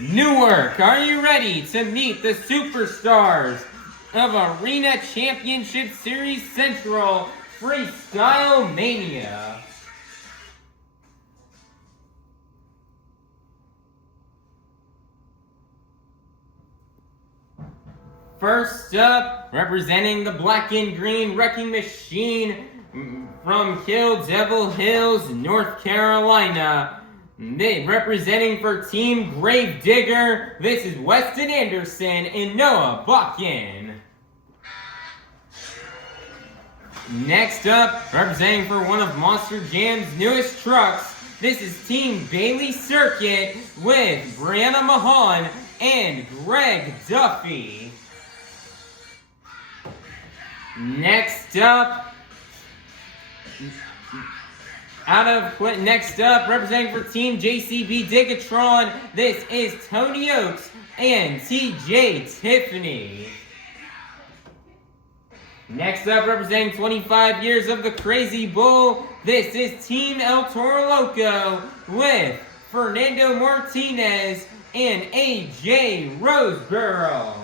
Newark, are you ready to meet the superstars of Arena Championship Series Central Freestyle Mania? First up, representing the black and green wrecking machine from Kill Devil Hills, North Carolina. Representing for Team Gravedigger, this is Weston Anderson and Noah Pauken. Next up, representing for one of Monster Jam's newest trucks, this is Team Bailey Circuit with Brianna Mahon and Greg Duffy. Next up, representing for Team JCB DIGatron, this is Tony Ochs and TJ Tiffany. Next up, representing 25 years of the Crazy Bull, this is Team El Toro Loco with Fernando Martinez and AJ Roseborough.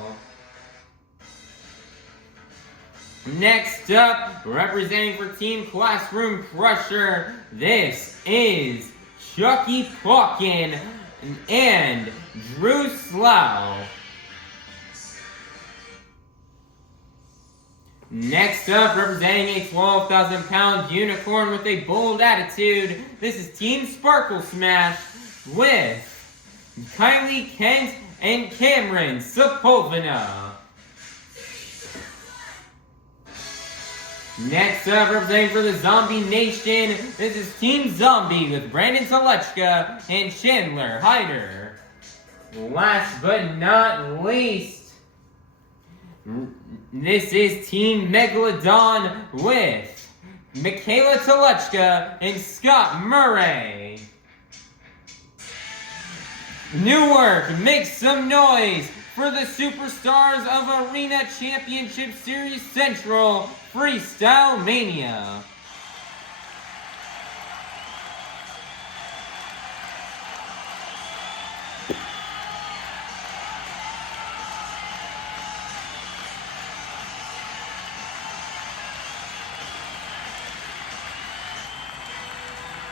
Next up, representing for Team Classroom Crusher, this is Chuckie Pauken and Drew Slough. Next up, representing a 12,000-pound unicorn with a bold attitude, this is Team Sparkle Smash with Kylie, Kent, and Cameron Sepulveda. Next up, representing for the Zombie Nation, this is Team Zombie with Brandan, Tulachka, and Chandler Hyder. Last but not least, this is Team Megalodon with Mikayla, Tulachka, and Scott Murray. Newark, make some noise for the superstars of Arena Championship Series Central Freestyle Mania.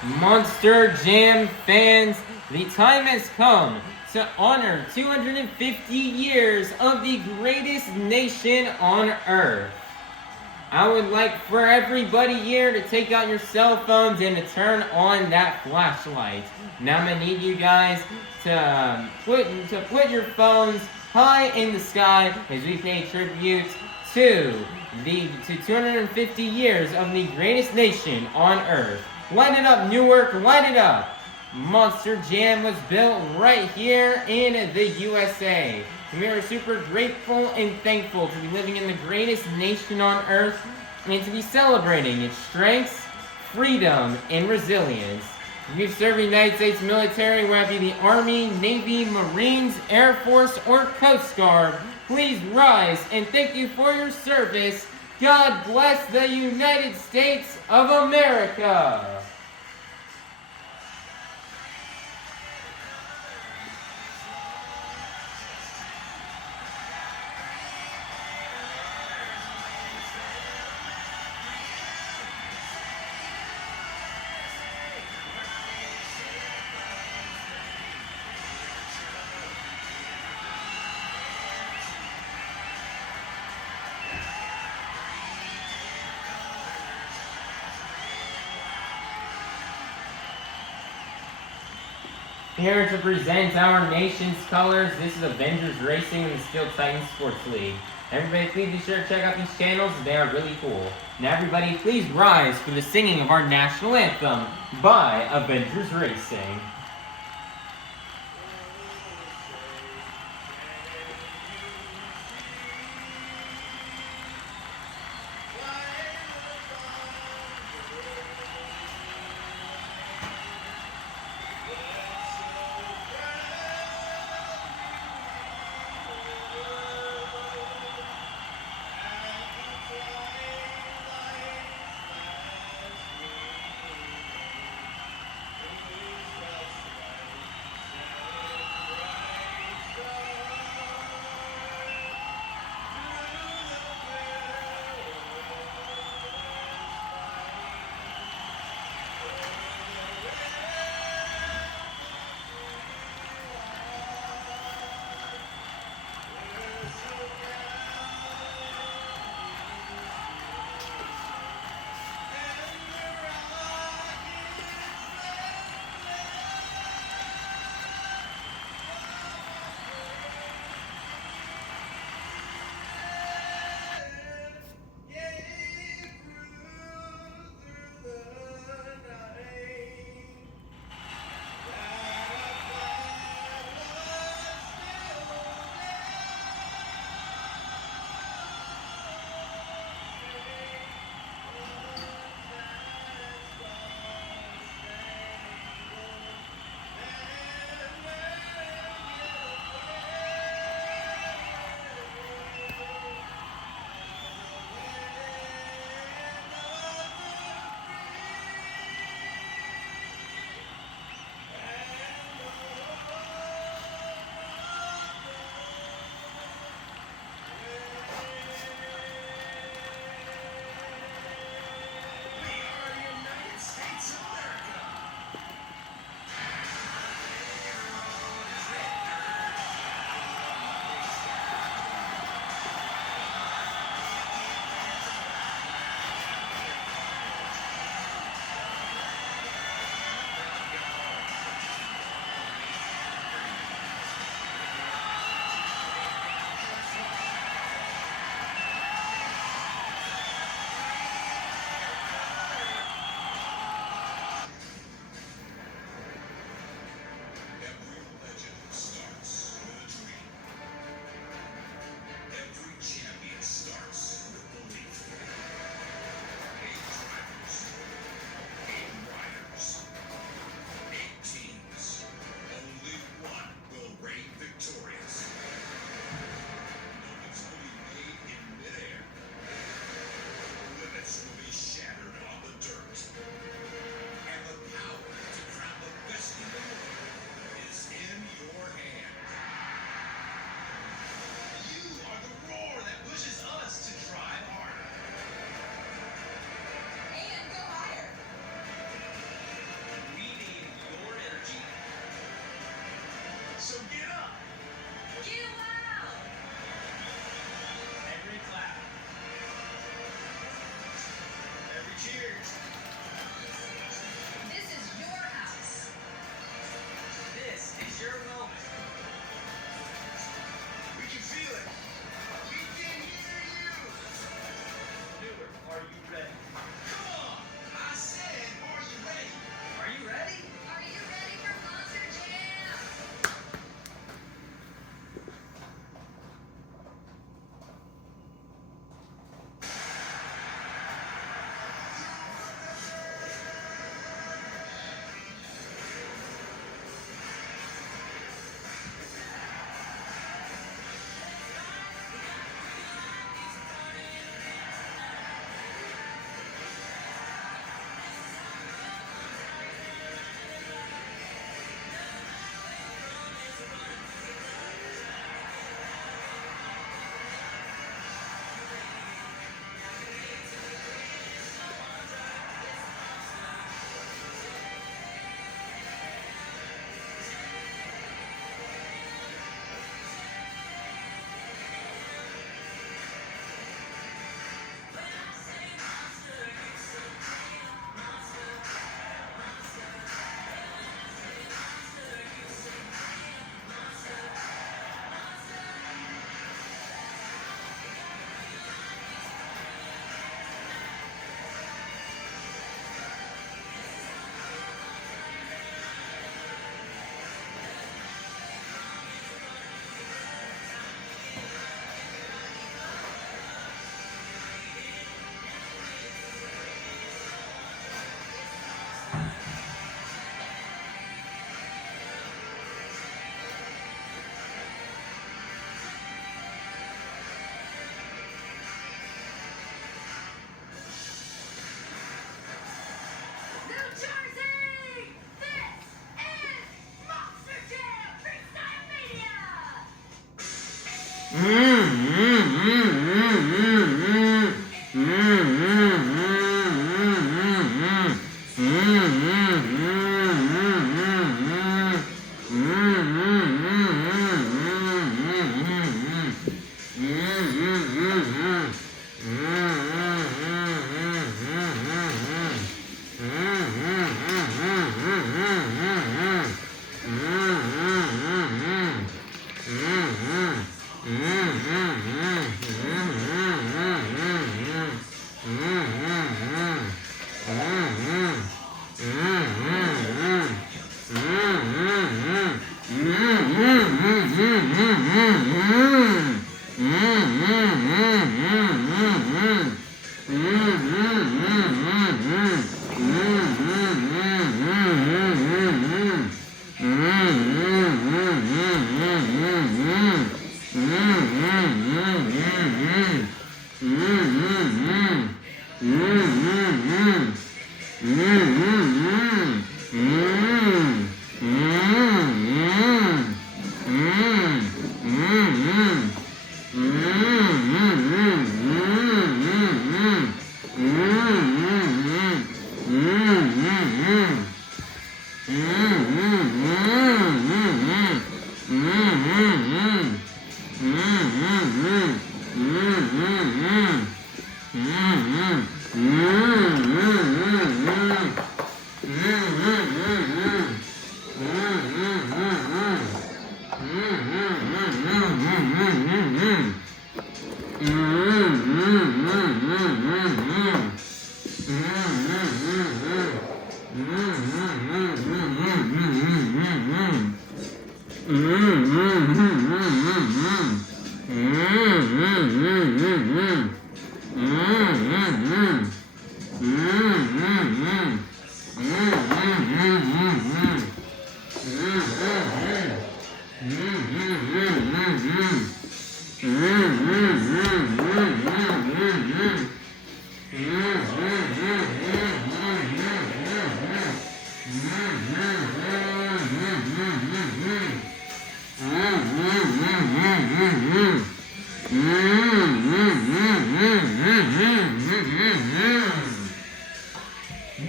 Monster Jam fans, the time has come to honor 250 years of the greatest nation on earth. I would like for everybody here to take out your cell phones and to turn on that flashlight. Now I'm gonna need you guys to put your phones high in the sky as we pay tribute to 250 years of the greatest nation on earth. Light it up, Newark, light it up! Monster Jam was built right here in the USA. We are super grateful and thankful to be living in the greatest nation on earth and to be celebrating its strengths, freedom, and resilience. If you've served the United States military, whether it be the Army, Navy, Marines, Air Force, or Coast Guard, please rise and thank you for your service. God bless the United States of America. Here to present our nation's colors, this is Avengers Racing and the Steel Titans Sports League. Everybody please be sure to check out these channels, they are really cool. Now everybody please rise for the singing of our national anthem by Avengers Racing.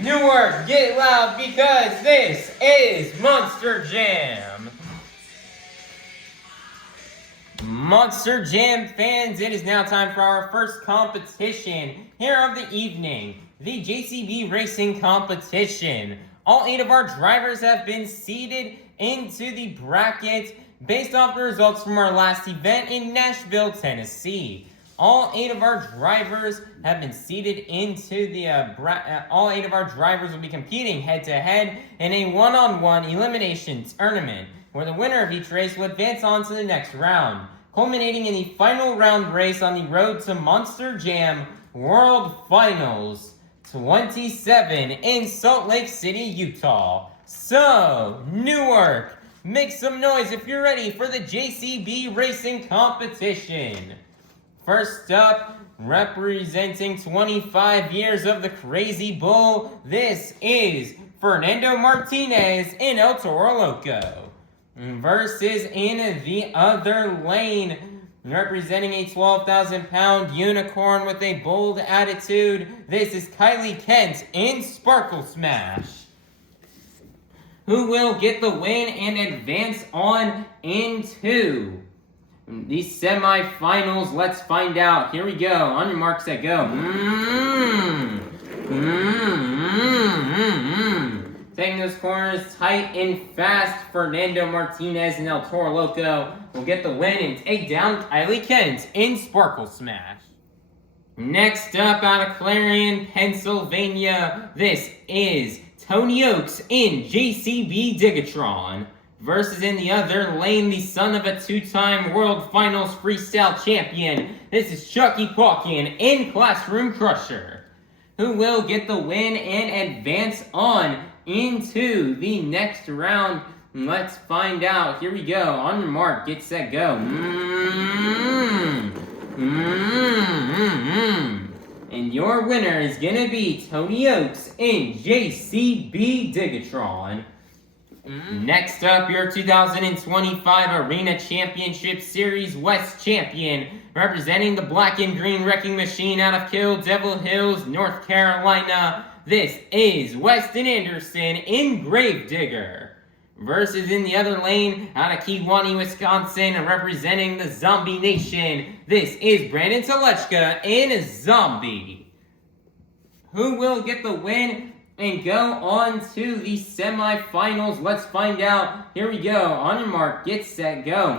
Newark, get loud because this is Monster Jam. Monster Jam fans, it is now time for our first competition here of the evening, the JCB Racing Competition. All 8 of our drivers have been seeded into the bracket based off the results from our last event in Nashville, Tennessee. All 8 of our drivers have been seeded into the all 8 of our drivers will be competing head-to-head in a one-on-one elimination tournament, where the winner of each race will advance on to the next round, culminating in the final round race on the road to Monster Jam World Finals 27 in Salt Lake City, Utah. So, Newark, make some noise if you're ready for the JCB Racing Competition. First up, representing 25 years of the Crazy Bull, this is Fernando Martinez in El Toro Loco. Versus in the other lane, representing a 12,000-pound unicorn with a bold attitude, this is Kylie Kent in Sparkle Smash. Who will get the win and advance on into these semifinals? Let's find out. Here we go. On your marks, set, go. Taking those corners tight and fast, Fernando Martinez and El Toro Loco will get the win and take down Kylie Kent in Sparkle Smash. Next up, out of Clarion, Pennsylvania, this is Tony Ochs in JCB DIGatron. Versus in the other lane, the son of a 2-time World Finals Freestyle Champion, this is Chuckie Pauken in Classroom Crusher. Who will get the win and advance on into the next round? Let's find out. Here we go. On your mark, get set, go. And your winner is gonna be Tony Ochs in JCB DIGatron. Next up, your 2025 Arena Championship Series West Champion, representing the Black and Green Wrecking Machine out of Kill Devil Hills, North Carolina. This is Weston Anderson in Gravedigger. Versus in the other lane, out of Kewanee, Wisconsin, representing the Zombie Nation. This is Brandon Tulachka in Zombie. Who will get the win and go on to the semifinals? Let's find out. Here we go. On your mark, get set, go.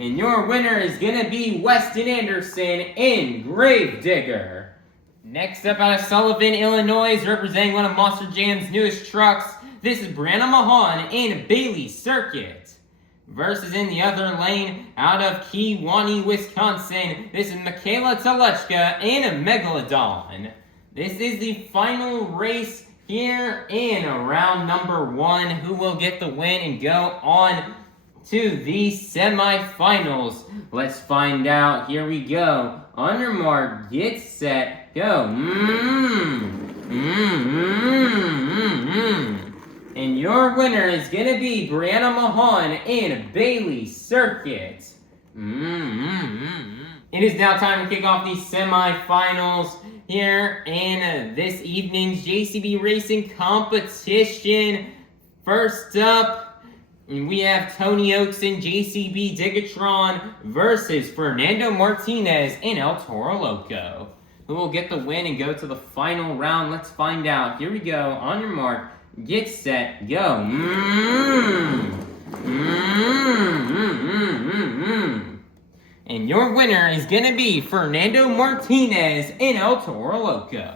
And your winner is going to be Weston Anderson in Gravedigger. Next up out of Sullivan, Illinois, representing one of Monster Jam's newest trucks, this is Brianna Mahon in Bailey Circuit. Versus in the other lane, out of Kewanee, Wisconsin, this is Mikayla Tulachka in Megalodon. This is the final race here in round number 1. Who will get the win and go on to the semifinals? Let's find out. Here we go. On your mark, get set, go. And your winner is going to be Brianna Mahon in Bailey Circuit. It is now time to kick off the semifinals here in this evening's JCB Racing Competition. First up, we have Tony Ochs in JCB DIGatron versus Fernando Martinez in El Toro Loco. Who will get the win and go to the final round? Let's find out. Here we go. On your mark, get set, go. And your winner is going to be Fernando Martinez in El Toro Loco.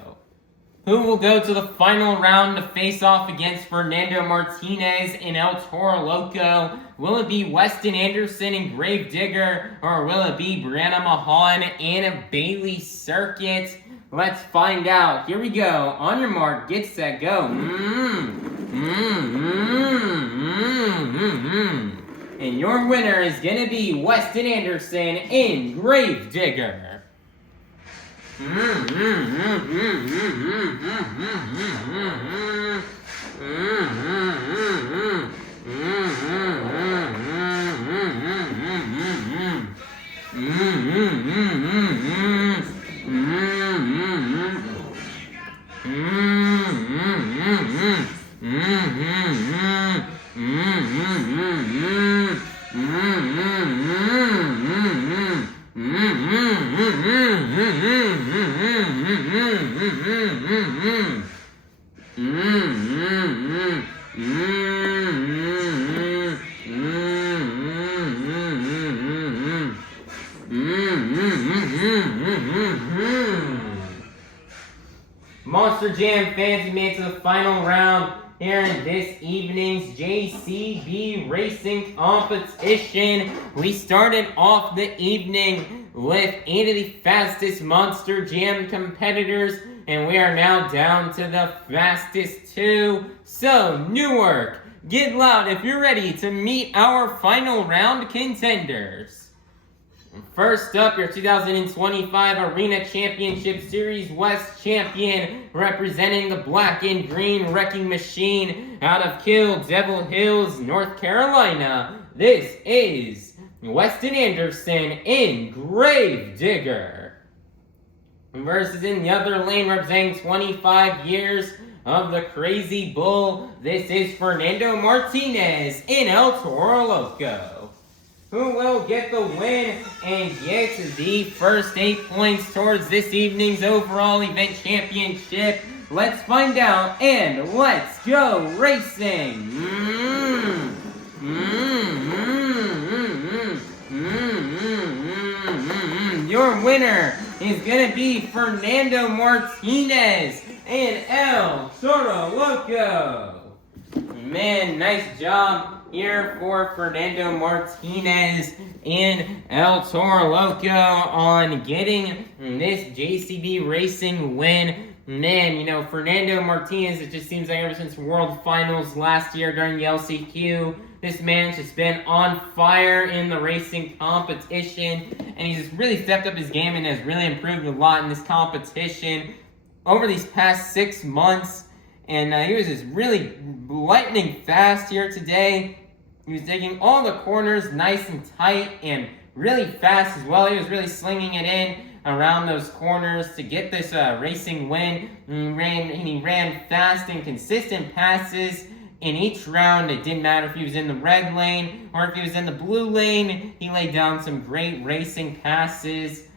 Who will go to the final round to face off against Fernando Martinez in El Toro Loco? Will it be Weston Anderson in Gravedigger, or will it be Brianna Mahon in Bailey Circuit? Let's find out. Here we go. On your mark, get set, go. And your winner is going to be Weston Anderson in Gravedigger. Monster Jam fans, we made it to the final round here in this evening's JCB Racing Competition. We started off the evening with 8 of the fastest Monster Jam competitors, and we are now down to the fastest 2. So, Newark, get loud if you're ready to meet our final round contenders. First up, your 2025 Arena Championship Series West champion, representing the black and green wrecking machine out of Kill Devil Hills, North Carolina. This is Weston Anderson in Gravedigger. Versus in the other lane, representing 25 years of the Crazy Bull, this is Fernando Martinez in El Toro Loco. Who will get the win and get the first 8 points towards this evening's overall event championship? Let's find out, and let's go racing! Your winner is going to be Fernando Martinez in El Toro Loco. Man, nice job here for Fernando Martinez in El Toro Loco on getting this JCB Racing win. Man, you know, Fernando Martinez, it just seems like ever since World Finals last year during the LCQ, this man's just been on fire in the racing competition, and he's just really stepped up his game and has really improved a lot in this competition over these past 6 months. And he was just really lightning fast here today. He was taking all the corners nice and tight and really fast as well. He was really slinging it in around those corners to get this racing win. He ran fast and consistent passes in each round. It didn't matter if he was in the red lane or if he was in the blue lane. He laid down some great racing passes.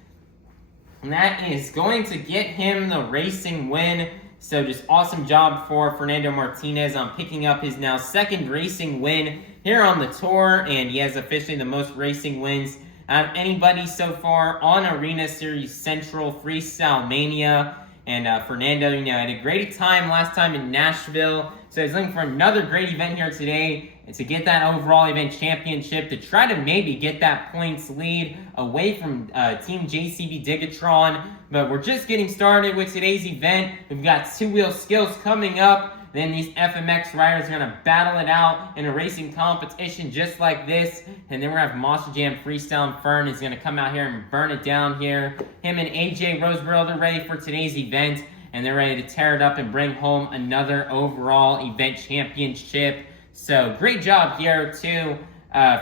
And that is going to get him the racing win. So just awesome job for Fernando Martinez on picking up his now second racing win here on the tour. And he has officially the most racing wins out of anybody so far on Arena Series Central Freestyle Mania. And Fernando, had a great time last time in Nashville. So he's looking for another great event here today to get that overall event championship, to try to maybe get that points lead away from Team JCB DIGatron. But we're just getting started with today's event. We've got two-wheel skills coming up. Then these FMX riders are going to battle it out in a racing competition just like this. And then we're going to have Monster Jam Freestyle, and Fern is going to come out here and burn it down here. Him and AJ Roseborough, they're ready for today's event. And they're ready to tear it up and bring home another overall event championship. So great job here to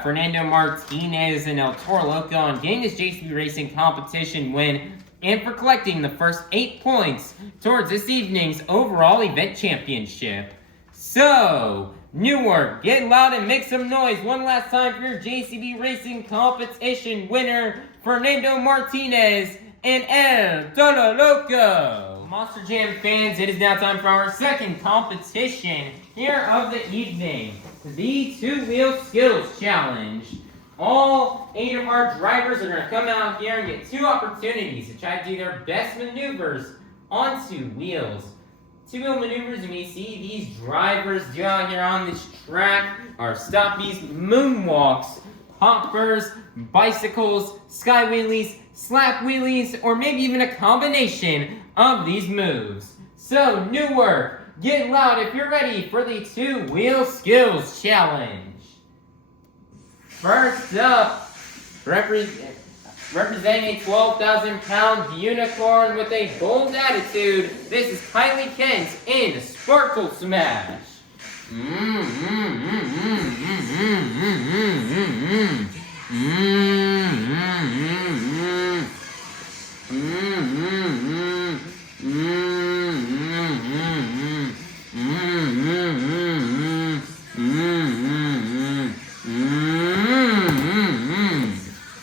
Fernando Martinez and El Toro Loco on getting this JCB Racing Competition win, and for collecting the first 8 points towards this evening's overall event championship. So, Newark, get loud and make some noise one last time for your JCB Racing Competition winner, Fernando Martinez and El Toro Loco. Monster Jam fans, it is now time for our second competition here of the evening, the Two-Wheel Skills Challenge. All 8 of our drivers are going to come out here and get 2 opportunities to try to do their best maneuvers on 2 wheels. 2-wheel maneuvers you may see these drivers do out here on this track are stoppies, moonwalks, hoppers, bicycles, sky wheelies, slap wheelies, or maybe even a combination of these moves. So, Newark, get loud if you're ready for the Two-Wheel Skills Challenge. First up, representing a 12,000-pound unicorn with a bold attitude, this is Kylie Kent in Sparkle Smash.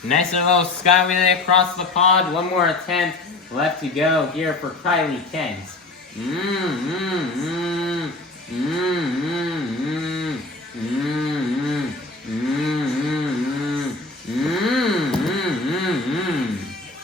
Nice little sky wheelie across the pod. One more attempt left to go here for Kylie Kent.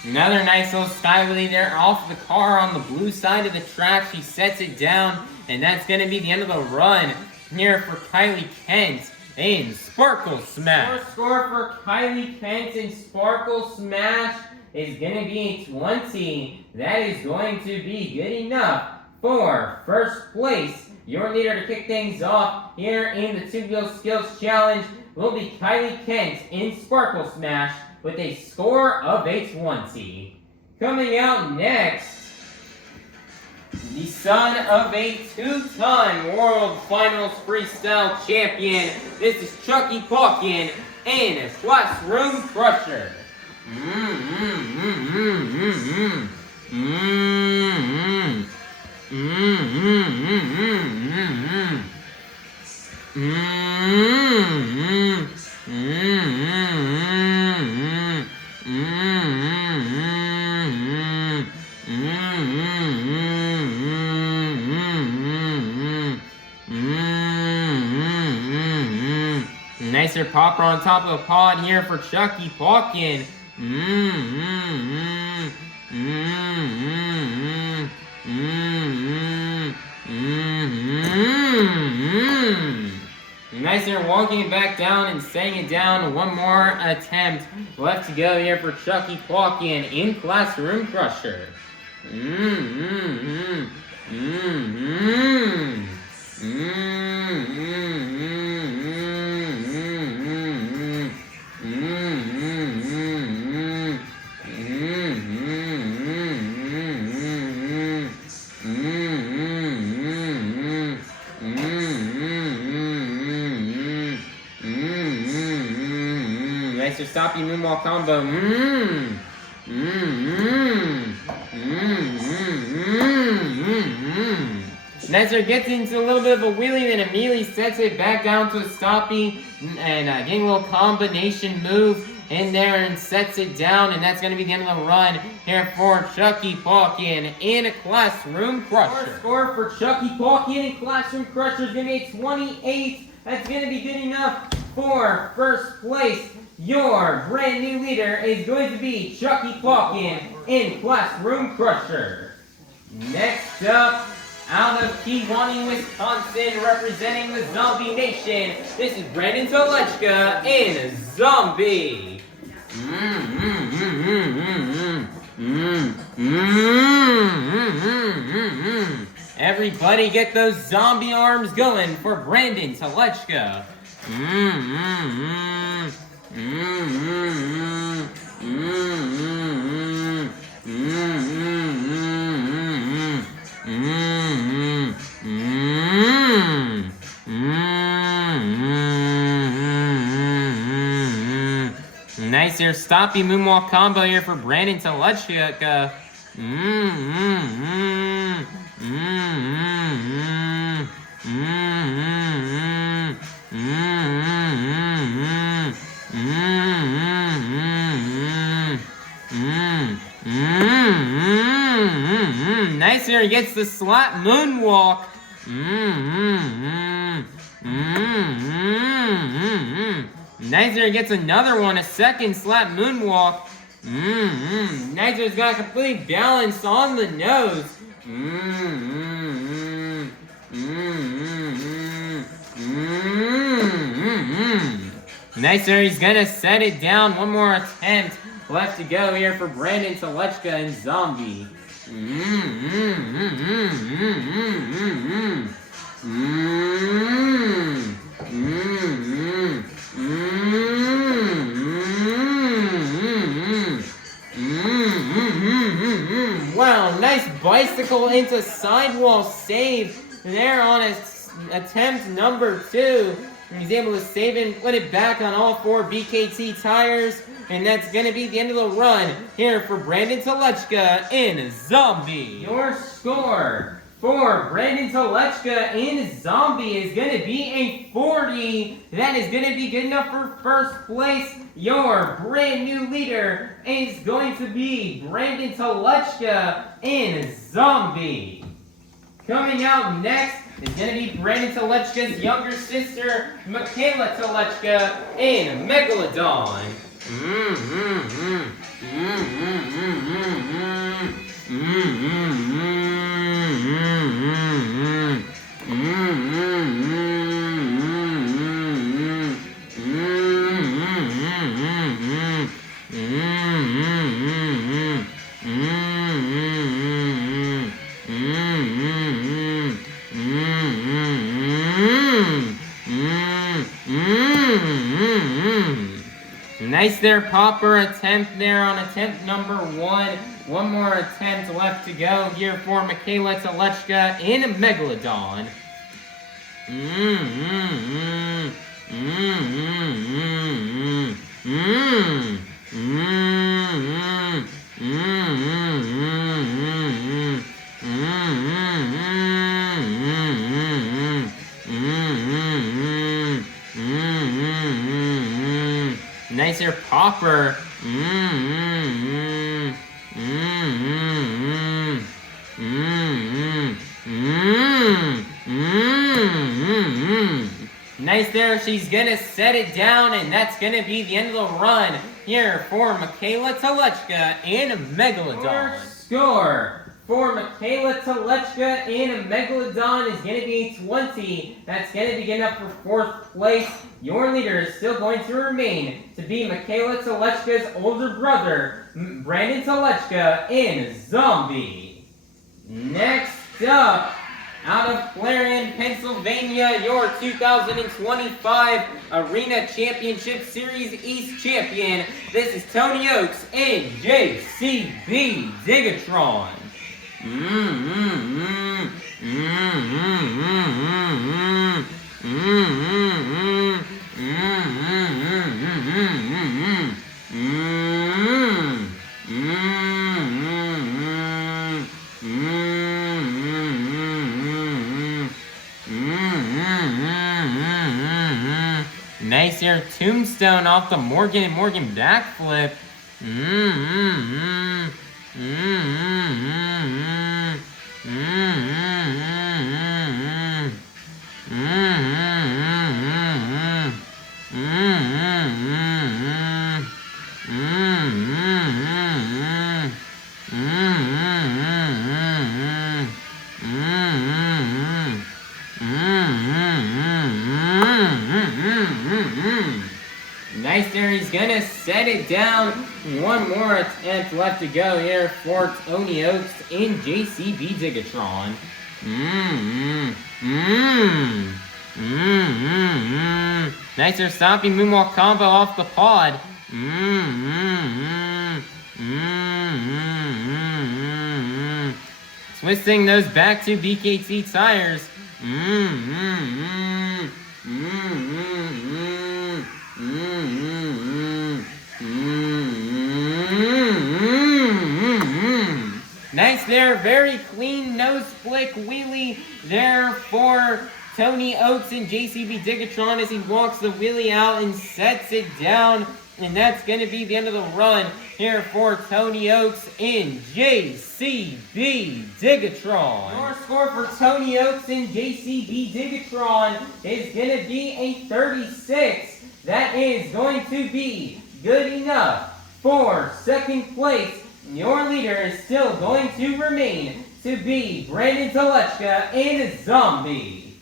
Another nice little sky wheelie there off the car on the blue side of the track. She sets it down, and that's going to be the end of the run here for Kylie Kent in Sparkle Smash. Our score for Kylie Kent in Sparkle Smash is going to be 20. That is going to be good enough for first place. Your leader to kick things off here in the Two-Wheel Skills Challenge will be Kylie Kent in Sparkle Smash with a score of a 20. Coming out next, the son of a 2-time World Finals Freestyle Champion, this is Chuckie Pauken in Classroom Crusher. Nicer popper on top of the pod here for Chuckie Pauken. Nicer walking it back down and setting it down. One more attempt left to go here for Chuckie Pauken in Classroom Crusher. Nice stoppy moonwalk combo. Nestor gets into a little bit of a wheelie, then immediately sets it back down to a stoppie, and getting a little combination move in there and sets it down, and that's going to be the end of the run here for Chuckie Pauken in Classroom Crusher. Our score for Chuckie Pauken in Classroom Crusher is going to be 28. That's going to be good enough for first place. Your brand new leader is going to be Chuckie Pauken in Classroom Crusher. Next up, out of Kewanee, Wisconsin, representing the Zombie Nation, this is Brandan Tulachka in Zombie. Everybody get those zombie arms going for Brandan Tulachka. Nice here, stoppy moonwalk combo here for Brandan Tulachka. Nice here, he gets the slap moonwalk. Nicer gets another one, a second slap moonwalk. Nicer's got a complete balance on the nose. Nicer, he's gonna set it down. One more attempt left to go here for Brandan Tulachka and Zombie. Wow, nice bicycle into sidewall save there on attempt number 2. He's able to save and put it back on all 4 BKT tires. And that's going to be the end of the run here for Brandan Tulachka in Zombie. Your score for Brandan Tulachka in Zombie is going to be a 40. That is going to be good enough for first place. Your brand new leader is going to be Brandan Tulachka in Zombie. Coming out next is going to be Brandan Tulachka's younger sister, Mikayla Tulachka in Megalodon. Nice there, popper attempt there on attempt number 1. One more attempt left to go here for Mikayla Tulachka in Megalodon. Nice here, popper. Nice there, she's gonna set it down, and that's gonna be the end of the run here for Mikayla Tulachka in Megalodon. Score for Mikayla Tulachka in Megalodon is going to be 20. That's going to be good enough for 4th place. Your leader is still going to remain to be Mikayla Tulachka's older brother, Brandan Tulachka in Zombie. Next up, out of Clarion, Pennsylvania, your 2025 Arena Championship Series East champion. This is Tony Ochs in JCB DIGatron. Nice here, tombstone off the Morgan backflip. Nice there, he's gonna set it down. One more attempt left to go here for Tony Ochs in JCB DIGatron. Nice there, stomping moonwalk combo off the pod. Twisting those back to BKT tires. Nice there, very clean nose flick wheelie there for Tony Ochs in JCB DIGatron as he walks the wheelie out and sets it down. And that's going to be the end of the run here for Tony Ochs in JCB DIGatron. Your score for Tony Ochs in JCB DIGatron is going to be a 36. That is going to be good enough for second place. Your leader is still going to remain to be Brandan Tulachka in Zombie.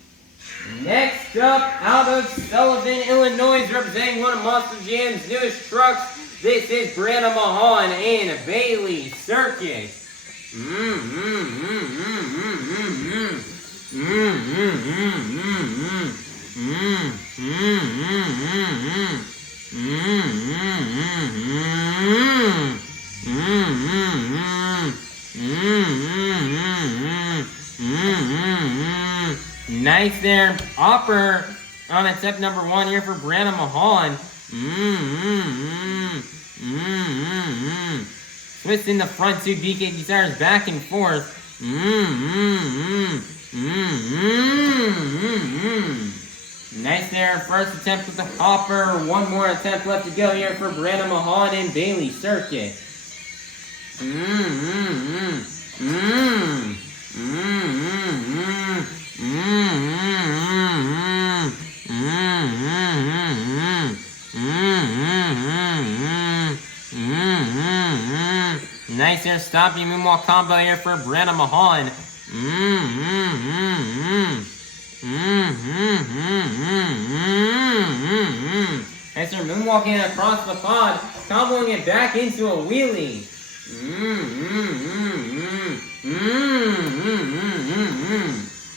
Next up, out of Sullivan, Illinois, representing one of Monster Jam's newest trucks, this is Brianna Mahon in Bailey Circuit. Nice there, upper on attempt number 1 here for Brianna Mahon. Twisting the front two BKT tires back and forth. Nice there, first attempt with the hopper. One more attempt left to go here for Brianna Mahon in Bailey Circuit. Nice here, stopping moonwalk combo here for Brianna Mahon. Nice here, moonwalking across the pod, comboing it back into a wheelie.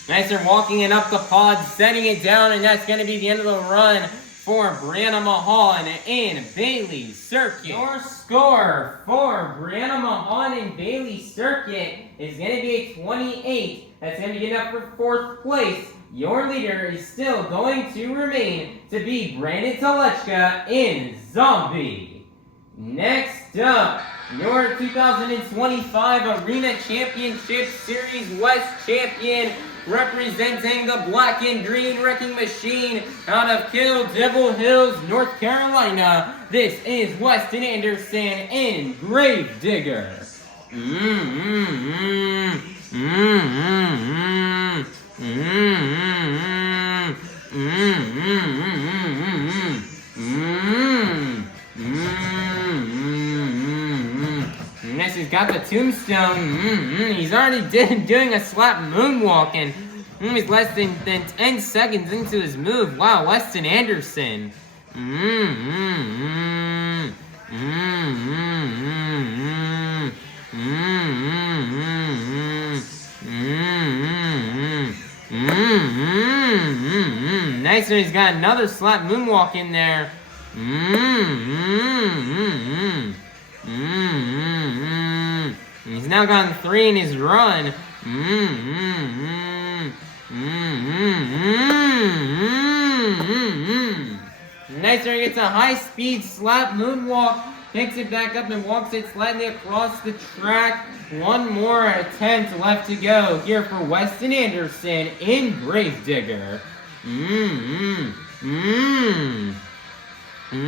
Nice here, walking it up the pod, setting it down, and that's going to be the end of the run for Brianna Mahon in Bailey Circuit. Your score for Brianna Mahon in Bailey Circuit is going to be a 28. That's going to be enough for fourth place. Your leader is still going to remain to be Brandan Tulachka in Zombie. Next up, your 2025 Arena Championship Series West champion, representing the black and green wrecking machine out of Kill Devil Hills, North Carolina. This is Weston Anderson in Gravedigger. Next, he's got the tombstone. He's already doing a slap moonwalk, and he's less than 10 seconds into his move. Wow, Weston Anderson. Nice, he's got another slap moonwalk in there. He's now gotten 3 in his run. Nice, he gets a high-speed slap moonwalk, picks it back up and walks it slightly across the track. One more attempt left to go here for Weston Anderson in Gravedigger. Nicer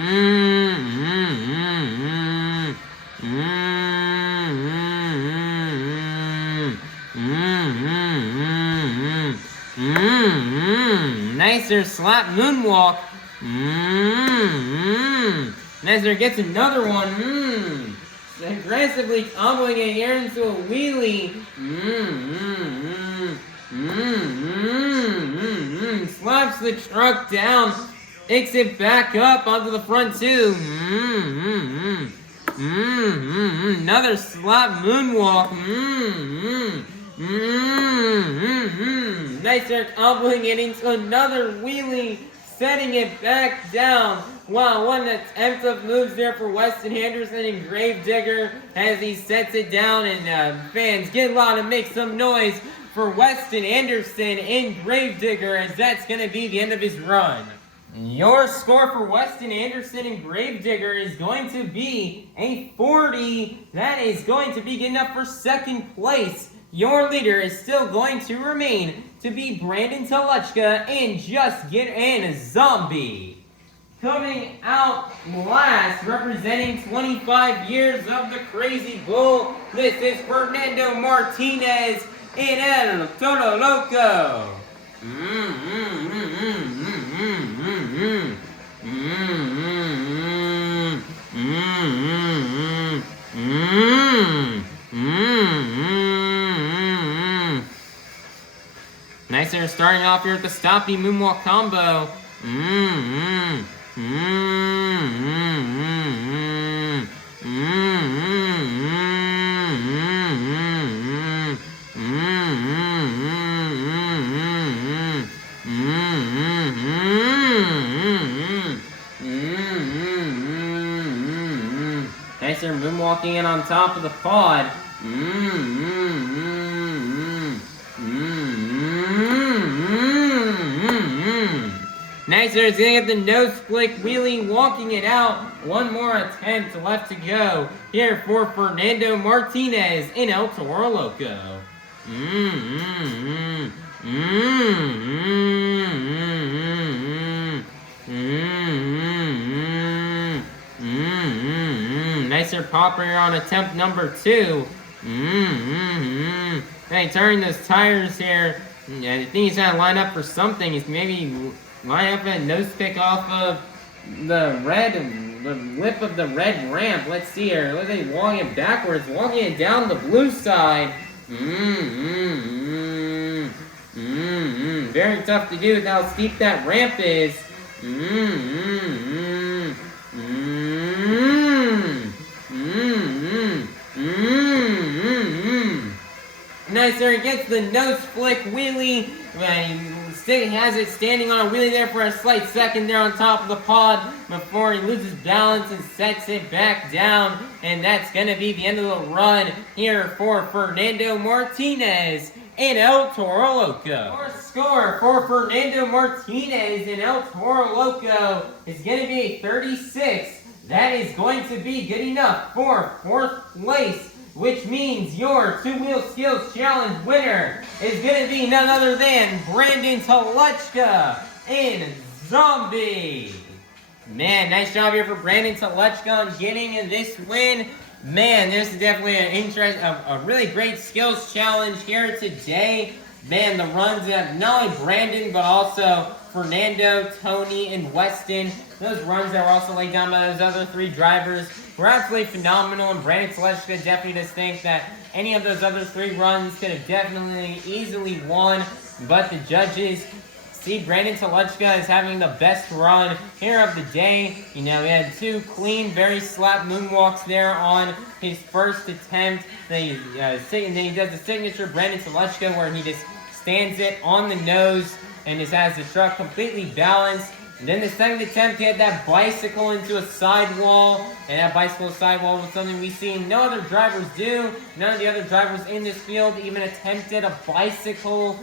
slap moonwalk. Nicer gets another one. Aggressively comboing it here into a wheelie. Slaps the truck down. Picks it back up onto the front too. Another slap moonwalk. Nicer comboing it into another wheelie, setting it back down. Wow, what an attempt of moves there for Weston Anderson and Gravedigger as he sets it down, and fans get loud and make some noise for Weston Anderson and Gravedigger, as that's going to be the end of his run. Your score for Weston Anderson and Gravedigger is going to be a 40. That is going to be good enough for second place. Your leader is still going to remain to be Brandan Tulachka and Just Get In Zombie. Coming out last, representing 25 years of the Crazy Bull, this is Fernando Martinez in El Toro Loco. Nicer starting off here with the stoppy moonwalk combo. Nicer moonwalking in on top of the pod. Nicer is going to get the nose flick wheelie, walking it out. One more attempt left to go here for Fernando Martinez in El Toro Loco. Nicer popper here on attempt number 2. Hey, turning those tires here. I think he's trying to line up for something. He's maybe line up a nose pick off of the lip of the red ramp. Let's see here. Look at him walking it backwards, walking it down the blue side. Very tough to do with how steep that ramp is. Nicer gets the nose flick wheelie. He has it standing on a wheelie there for a slight second there on top of the pod before he loses balance and sets it back down. And that's going to be the end of the run here for Fernando Martinez in El Toro Loco. Our score for Fernando Martinez in El Toro Loco is going to be a 36. That is going to be good enough for 4th place, which means your two-wheel skills challenge winner is going to be none other than Brandan Tulachka in Zombie. Man, nice job here for Brandan Tulachka on getting this win. Man, this is definitely a really great skills challenge here today. Man, the runs of not only Brandan, but also Fernando, Tony, and Weston. Those runs that were also laid down by those other 3 drivers were absolutely phenomenal, and Brandan Tulachka definitely just think that any of those other 3 runs could have definitely easily won, but the judges see Brandan Tulachka as having the best run here of the day. You know, he had 2 clean, very slap moonwalks there on his first attempt. Then he does the signature Brandan Tulachka where he just stands it on the nose and just has the truck completely balanced. And then the second attempt, he had that bicycle into a sidewall, and that bicycle sidewall was something we see no other drivers do. None of the other drivers in this field even attempted a bicycle.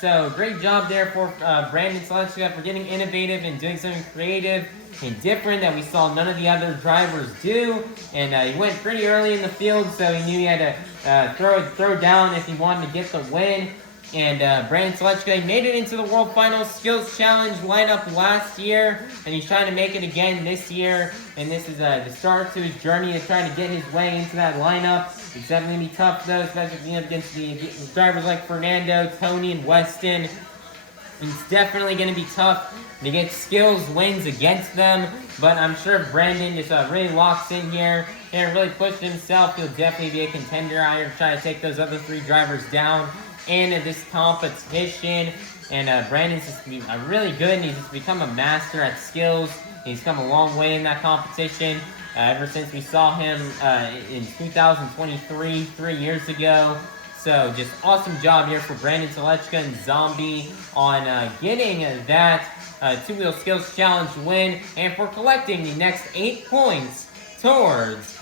So great job there for Brandan Tulachka for getting innovative and doing something creative and different that we saw none of the other drivers do. And he went pretty early in the field, so he knew he had to throw down if he wanted to get the win. And Brandan Tulachka made it into the World Finals Skills Challenge lineup last year, and he's trying to make it again this year. And this is the start to his journey of trying to get his way into that lineup. It's definitely going to be tough, though, especially against the drivers like Fernando, Tony, and Weston. It's definitely going to be tough to get skills wins against them, but I'm sure if Brandan just really locks in here and really pushes himself, he'll definitely be a contender out here to try to take those other 3 drivers down in this competition. And Brandan's just really good, and he's just become a master at skills. He's come a long way in that competition ever since we saw him in 2023, 3 years ago. So just awesome job here for Brandan Tulachka and Zombie on getting that 2-wheel skills challenge win, and for collecting the next 8 points towards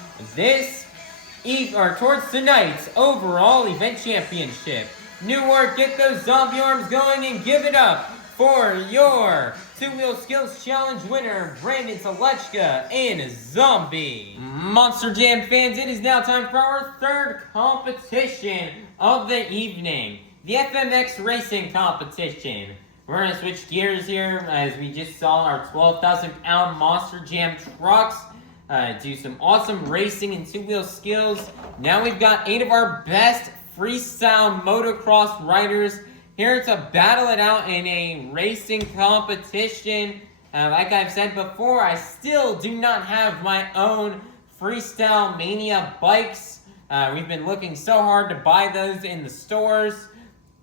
towards tonight's overall event championship. Newark, get those zombie arms going and give it up for your 2-wheel skills challenge winner, Brandan Tulachka and Zombie. Monster Jam fans, it is now time for our 3rd competition of the evening, the FMX Racing Competition. We're going to switch gears here as we just saw our 12,000-pound Monster Jam trucks do some awesome racing and 2-wheel skills. Now we've got 8 of our best freestyle motocross riders here to battle it out in a racing competition. Like I've said before, I still do not have my own Freestyle Mania bikes. We've been looking so hard to buy those in the stores,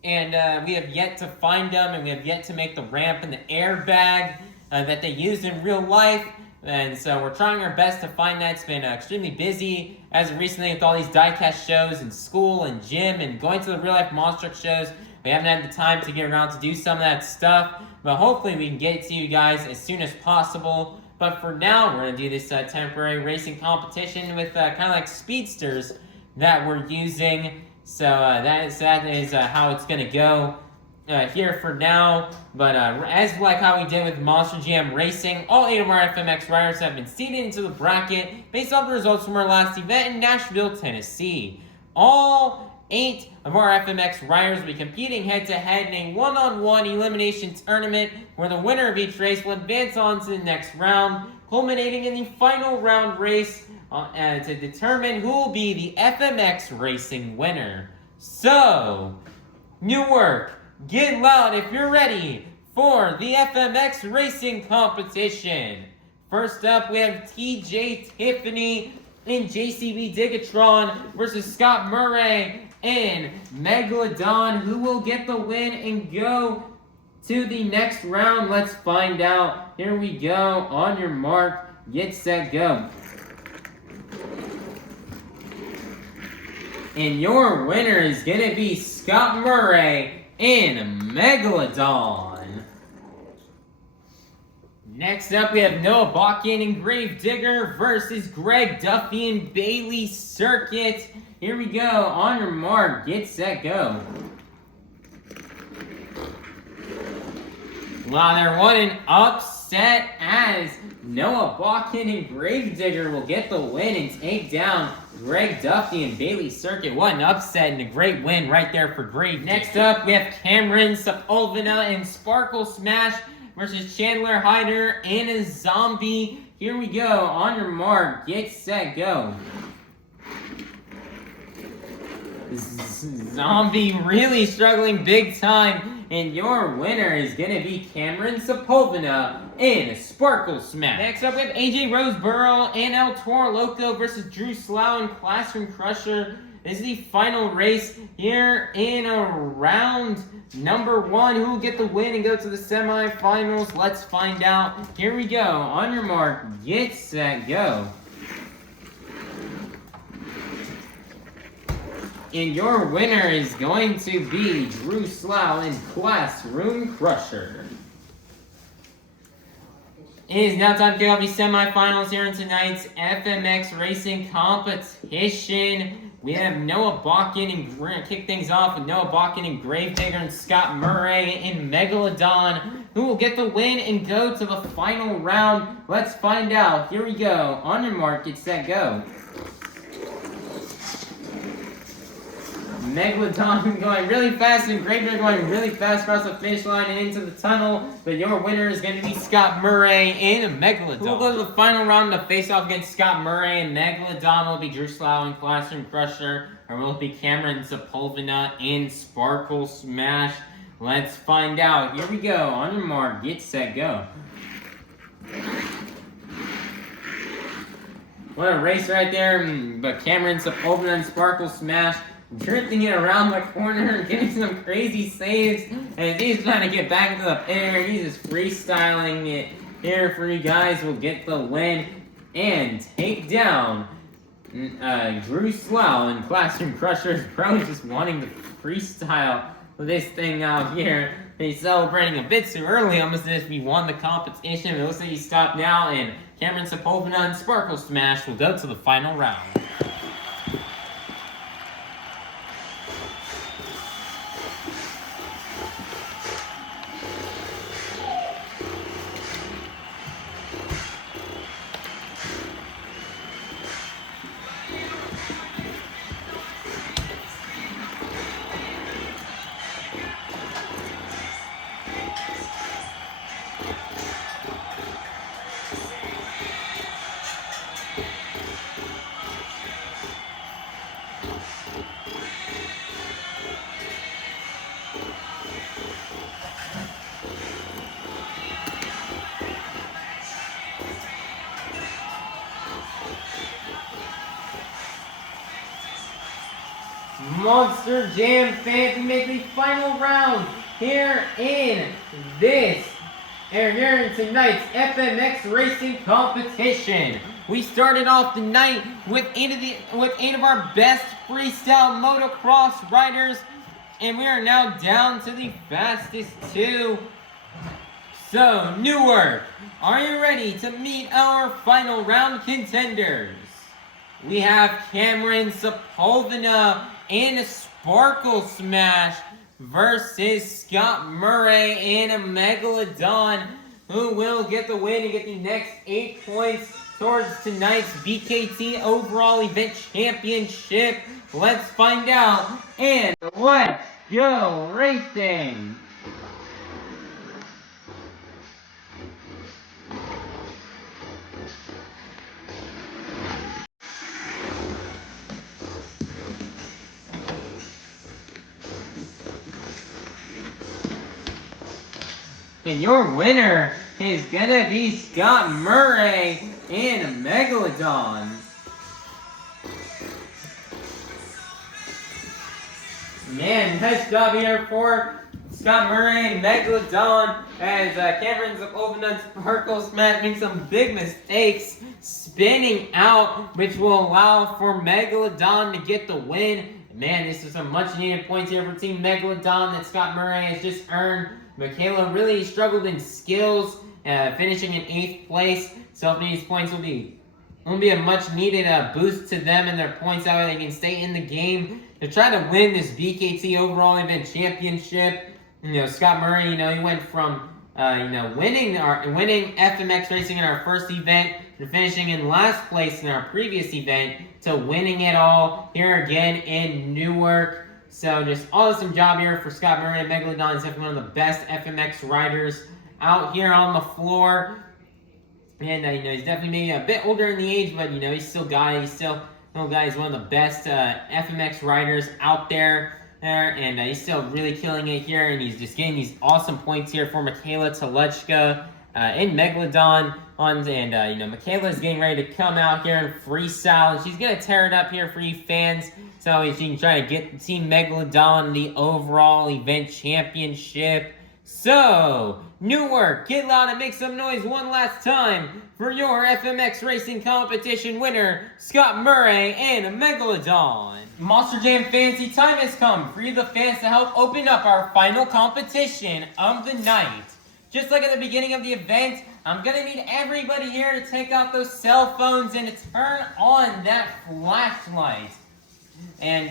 and we have yet to find them, and we have yet to make the ramp and the airbag that they use in real life. And so we're trying our best to find that. It's been extremely busy as of recently with all these diecast shows and school and gym and going to the real life monster truck shows. We haven't had the time to get around to do some of that stuff, but hopefully we can get it to you guys as soon as possible. But for now, we're going to do this temporary racing competition with kind of like speedsters that we're using. So that is how it's going to go here for now. But as like how we did with Monster Jam Racing, all 8 of our FMX riders have been seeded into the bracket based off the results from our last event in Nashville, Tennessee. All 8 of our FMX riders will be competing head-to-head in a one-on-one elimination tournament where the winner of each race will advance on to the next round, culminating in the final round race to determine who will be the FMX Racing winner. So, Newark, get loud if you're ready for the FMX Racing Competition. First up, we have TJ Tiffany in JCB DIGatron versus Scott Murray in Megalodon. Who will get the win and go to the next round? Let's find out. Here we go. On your mark, get set, go. And your winner is going to be Scott Murray in Megalodon. Next up, we have Noah Pauken and Gravedigger versus Greg Duffy and Bailey Circuit. Here we go. On your mark, get set, go. Wow, there what an upset as Noah Pauken and Gravedigger will get the win and take down Greg Duffy and Bailey Circuit. What an upset and a great win right there for Gravedigger. Next up, we have Cameron Sepulveda and Sparkle Smash versus Chandler Hyder and a Zombie. Here we go. On your mark, get set, go. Zombie really struggling big time, and your winner is going to be Cameron Sepulveda in Sparkle Smash. Next up, we have AJ Roseborough and El Toro Loco versus Drew Slough and Classroom Crusher. This is the final race here in round number 1. Who will get the win and go to the semifinals? Let's find out. Here we go. On your mark, get set, go. And your winner is going to be Drew Slough in Classroom Crusher. It is now time to kick off the semifinals here in tonight's FMX Racing Competition. We have Noah Pauken, and we're going to kick things off with Noah Pauken and Gravedigger and Scott Murray in Megalodon. Who will get the win and go to the final round? Let's find out. Here we go. On your mark, get set, go. Megalodon going really fast and Graver going really fast across the finish line and into the tunnel. But your winner is going to be Scott Murray in Megalodon. We'll go to the final round to face off against Scott Murray and Megalodon. Will be Drew Slough and Classroom Crusher. Or will it be Cameron Sepulveda in Sparkle Smash? Let's find out. Here we go. On your mark, get set, go. What a race right there. But Cameron Sepulveda and Sparkle Smash drifting it around the corner and getting some crazy saves. And he's trying to get back into the air. He's just freestyling it here for you guys. Will get the win and take down Drew Slough and Classroom Crushers. Bro is just wanting to freestyle this thing out here. He's celebrating a bit too early, almost as if he won the competition. It looks like he stopped now, and Cameron Sepulveda and Sparkle Smash will go to the final round. Monster Jam fans, we make the final round here in tonight's FMX Racing Competition. We started off the night with eight of our best freestyle motocross riders, and we are now down to the fastest two. So, Newark, are you ready to meet our final round contenders? We have Cameron Sepulveda in a Sparkle Smash versus Scott Murray in a Megalodon, who will get the win and get the next 8 points towards tonight's BKT Overall Event Championship. Let's find out, and let's go racing! And your winner is gonna be Scott Murray in a Megalodon. Man, nice job here for Scott Murray and Megalodon as Cameron Sepulveda and Sparkle Smash making some big mistakes, spinning out, which will allow for Megalodon to get the win. Man, this is some much needed points here for Team Megalodon that Scott Murray has just earned. Mikayla really struggled in skills, finishing in 8th place. So these points will be a much needed boost to them and their points. That way they can stay in the game to try to win this BKT Overall Event Championship. Scott Murray, he went from winning FMX Racing in our first event to finishing in last place in our previous event to winning it all here again in Newark. So just awesome job here for Scott Murray and Megalodon. He's definitely one of the best FMX riders out here on the floor. And he's definitely maybe a bit older in the age, but he's still He's one of the best FMX riders out there. And he's still really killing it here. And he's just getting these awesome points here for Mikayla, Tulachka, and Megalodon. Mikayla is getting ready to come out here and freestyle. And she's going to tear it up here for you fans. So she can try to get Team Megalodon the overall event championship. So, Newark, get loud and make some noise one last time for your FMX Racing Competition winner, Scott Murray and a Megalodon. Monster Jam fans, the time has come for you, the fans, to help open up our final competition of the night. Just like at the beginning of the event, I'm going to need everybody here to take out those cell phones and to turn on that flashlight. And,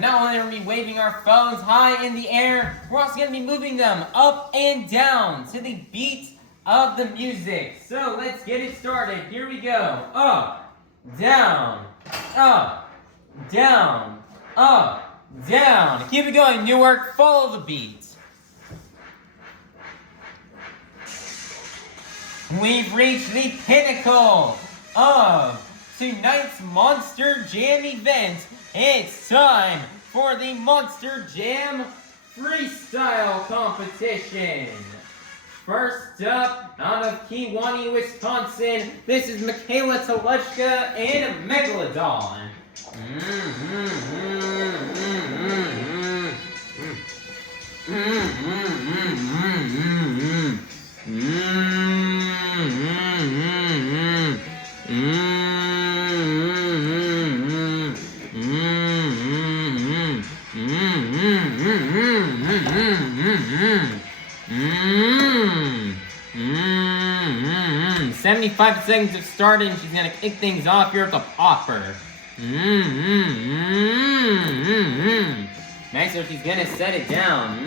not only are we waving our phones high in the air, we're also going to be moving them up and down to the beat of the music. So, let's get it started. Here we go. Up, down, up, down, up, down. Keep it going, Newark. Follow the beat. We've reached the pinnacle of tonight's Monster Jam event. It's time for the Monster Jam Freestyle Competition. First up, out of Kewanee, Wisconsin, this is Mikayla, Tulachka, and Megalodon. Mm-hmm. 75 seconds of starting. She's gonna kick things off here with a popper. Next up, she's gonna set it down.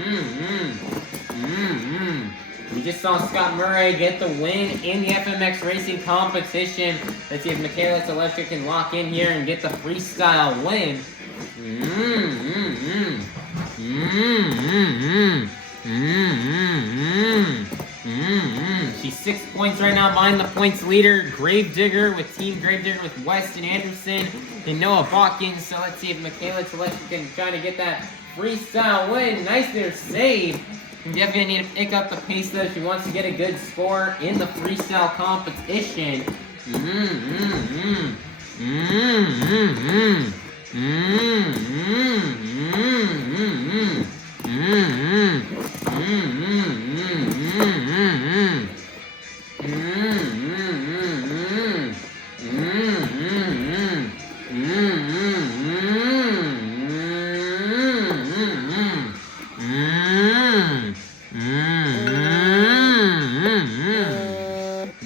We just saw Scott Murray get the win in the FMX Racing Competition. Let's see if Mikayla Tulachka can lock in here and get the freestyle win. She's 6 points right now behind the points leader, Gravedigger, with Team Gravedigger with Weston Anderson and Noah Pauken. So let's see if Mikayla Tulachka can try to get that freestyle win. Nice there save. You definitely need to pick up the pace though if she wants to get a good score in the freestyle competition.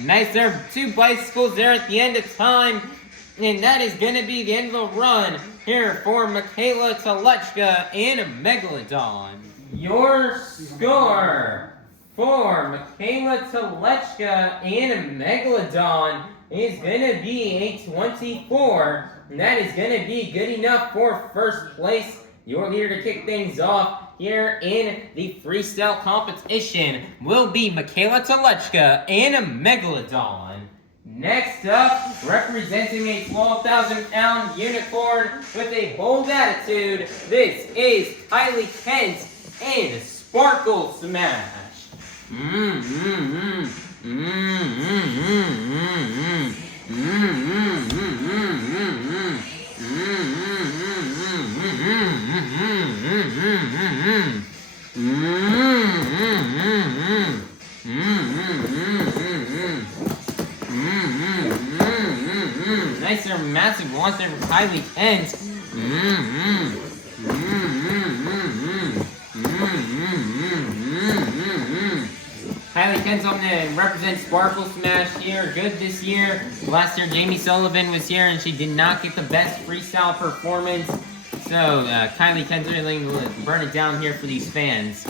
Nice there, 2 bicycles there at the end of time. And that is going to be the end of the run here for Mikayla Tulachka and Megalodon. Your score for Mikayla Tulachka and Megalodon is going to be a 24. And that is going to be good enough for first place. Your leader to kick things off here in the freestyle competition will be Mikayla Tulachka and Megalodon. Next up, representing a 12,000-pound unicorn with a bold attitude, this is Kylie Kent and Sparkle Smash. Nice there, massive launch there for Kylie Kent. Kylie Kent's on to represent Sparkle Smash here. Good this year. Last year, Jamie Sullivan was here and she did not get the best freestyle performance. So, Kylie Kent's really going to burn it down here for these fans.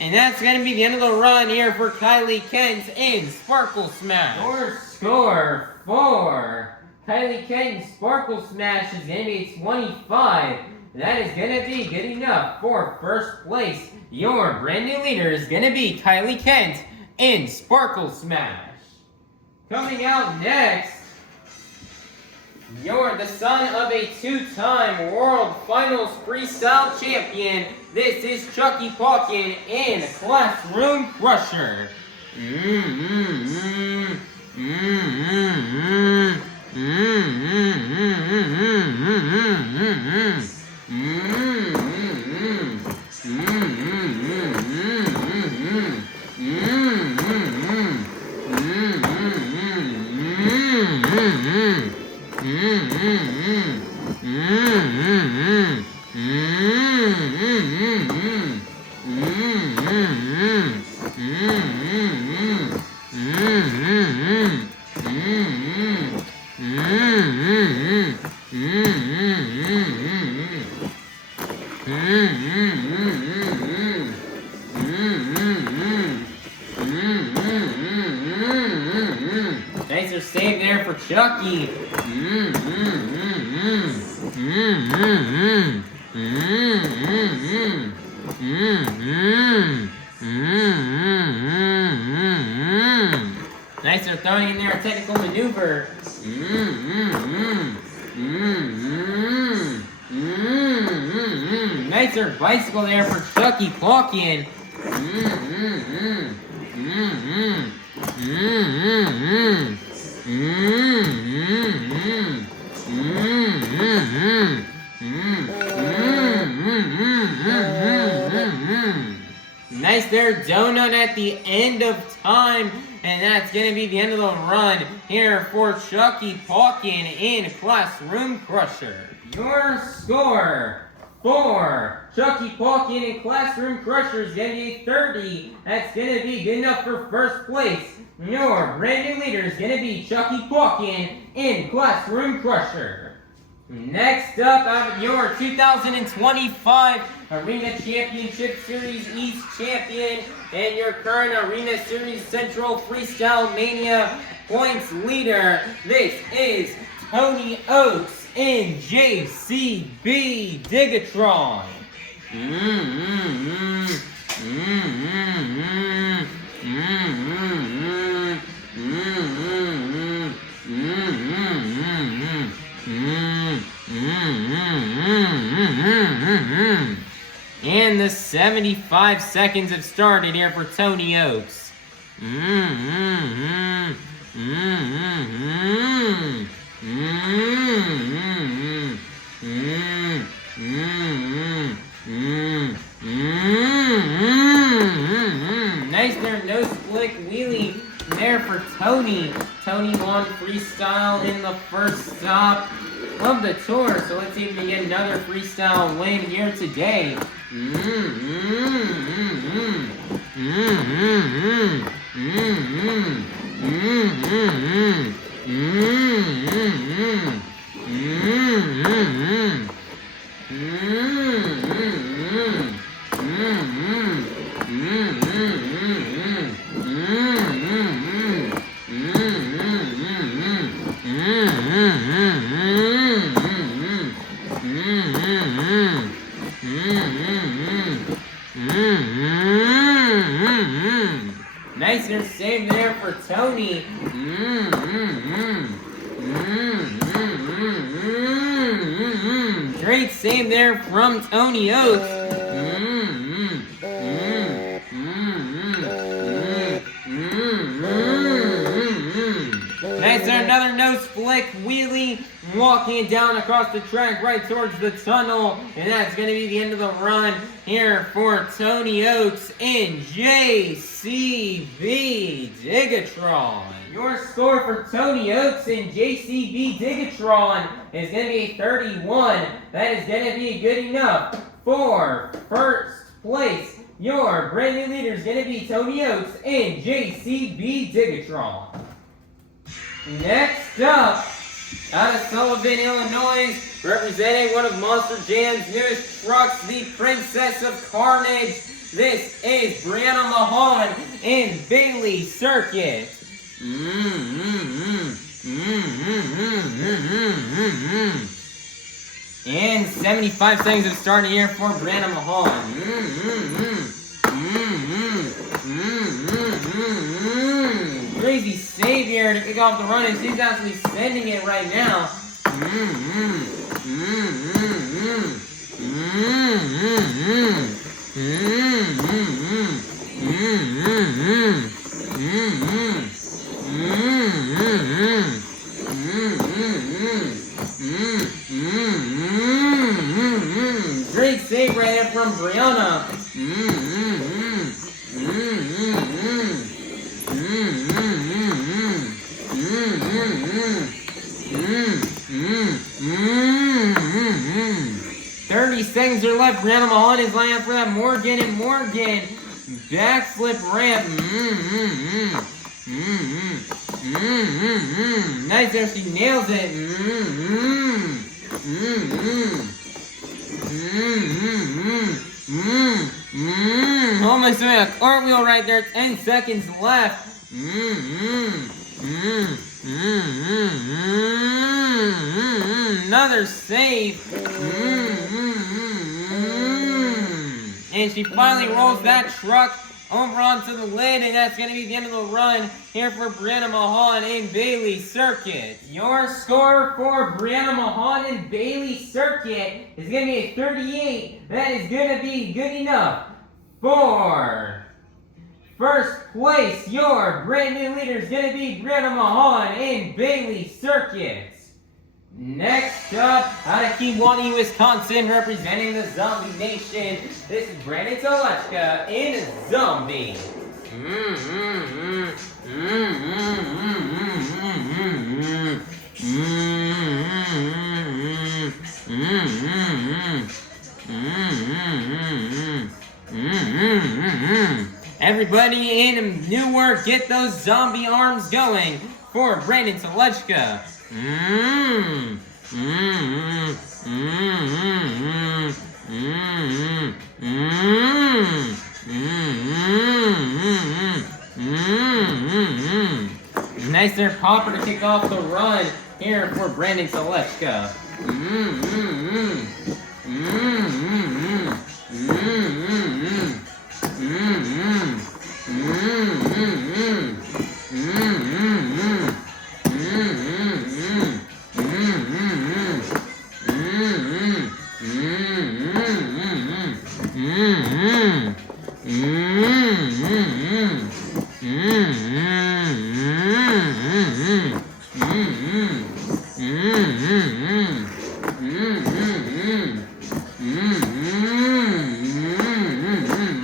And that's going to be the end of the run here for Kylie Kent in Sparkle Smash. Your score for Kylie Kent in Sparkle Smash is going to be 25. That is going to be good enough for first place. Your brand new leader is going to be Kylie Kent in Sparkle Smash. Coming out next, you're the son of a 2-time World Finals Freestyle Champion. This is Chuckie Pauken in Classroom Crusher. Nicer save there for Chuckie. Nicer throwing in there a technical maneuver. Nicer bicycle there for Chuckie Pauken. Nice there, donut at the end of time, and that's going to be the end of the run here for Chuckie Pauken in Classroom Crusher. Your score for Chuckie Pauken in Classroom Crusher is going to be 30. That's going to be good enough for first place. Your brand new leader is going to be Chuckie Pauken in Classroom Crusher. Next up, out of your 2025 Arena Championship Series East champion and your current Arena Series Central Freestyle Mania points leader, this is Tony Ochs in JCB DIGatron. And the 75 seconds have started here for Tony Ochs. Nice there, no split wheelie there for Tony. Tony won freestyle in the first stop of the tour, so let's see if we can get another freestyle win here today. Nice save there for Tony. Great save there from Tony Ochs. Nice there, another nose flick wheelie, walking down across the track right towards the tunnel, and that's going to be the end of the run here for Tony Ochs in JCB DIGatron. Your score for Tony Ochs in JCB DIGatron is going to be 31. That is going to be good enough for first place. Your brand new leader is going to be Tony Ochs in JCB DIGatron. Next up, out of Sullivan, Illinois, representing one of Monster Jam's newest trucks, the Princess of Carnage, this is Brianna Mahon in Bailey Circuit. And 75 seconds of starting here for Brianna Mahon. Crazy save here to kick off the run, and she's actually sending it right now. save right there from Brianna. $30 seconds are left. Brianna Mahon is lining up for that Morgan, and Morgan backflip ramp. Nice there, she nails it. Almost doing a cartwheel right there. 10 seconds left. Another save. And she finally rolls that truck over onto the lid, and that's going to be the end of the run here for Brianna Mahon and Bailey Circuit. Your score for Brianna Mahon and Bailey Circuit is going to be a 38. That is going to be good enough for first place. Your brand new leader is going to be Brianna Mahon and Bailey Circuit. Next up, out of Milwaukee, Wisconsin, representing the Zombie Nation, this is Brandan Tulachka in Zombie. Everybody in Newark, get those zombie arms going for Brandan Tulachka. Nice there, Popper, to kick off the run here for Brandan Tulachka.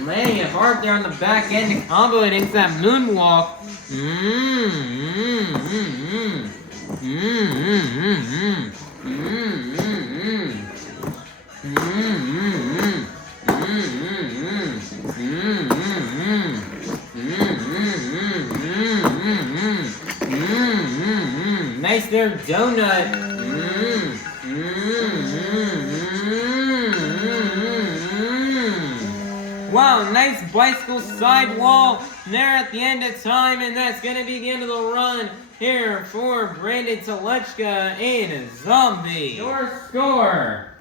Laying it hard there on the back end to combo it into that moonwalk. Nice there, donut. Wow, nice bicycle sidewall there at the end of time, and that's going to be the end of the run here for Brandan Tulachka in Zombie. Your score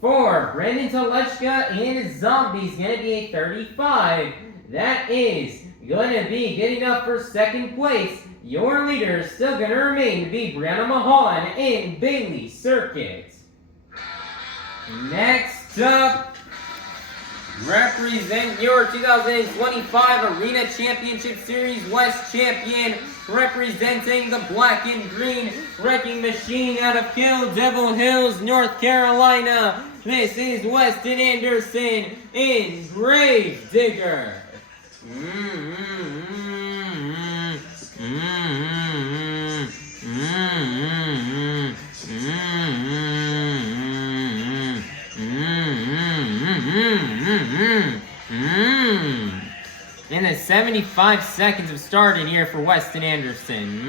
for Brandan Tulachka in Zombie is going to be a 35. That is going to be good enough for second place. Your leader is still going to remain to be Brianna Mahon in Bailey Circuit. Next up, represent your 2025 Arena Championship Series West champion, representing the Black and Green Wrecking Machine out of Kill Devil Hills, North Carolina. This is Weston Anderson in Grave Digger. And the 75 seconds have started here for Weston Anderson.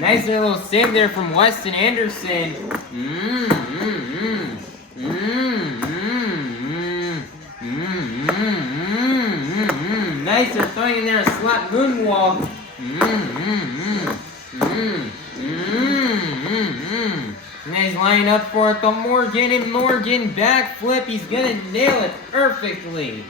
Nice little save there from Weston Anderson. Nice, they're throwing in there a slap moonwalk. And he's lining up for it, the Morgan, and Morgan backflip. He's gonna nail it perfectly.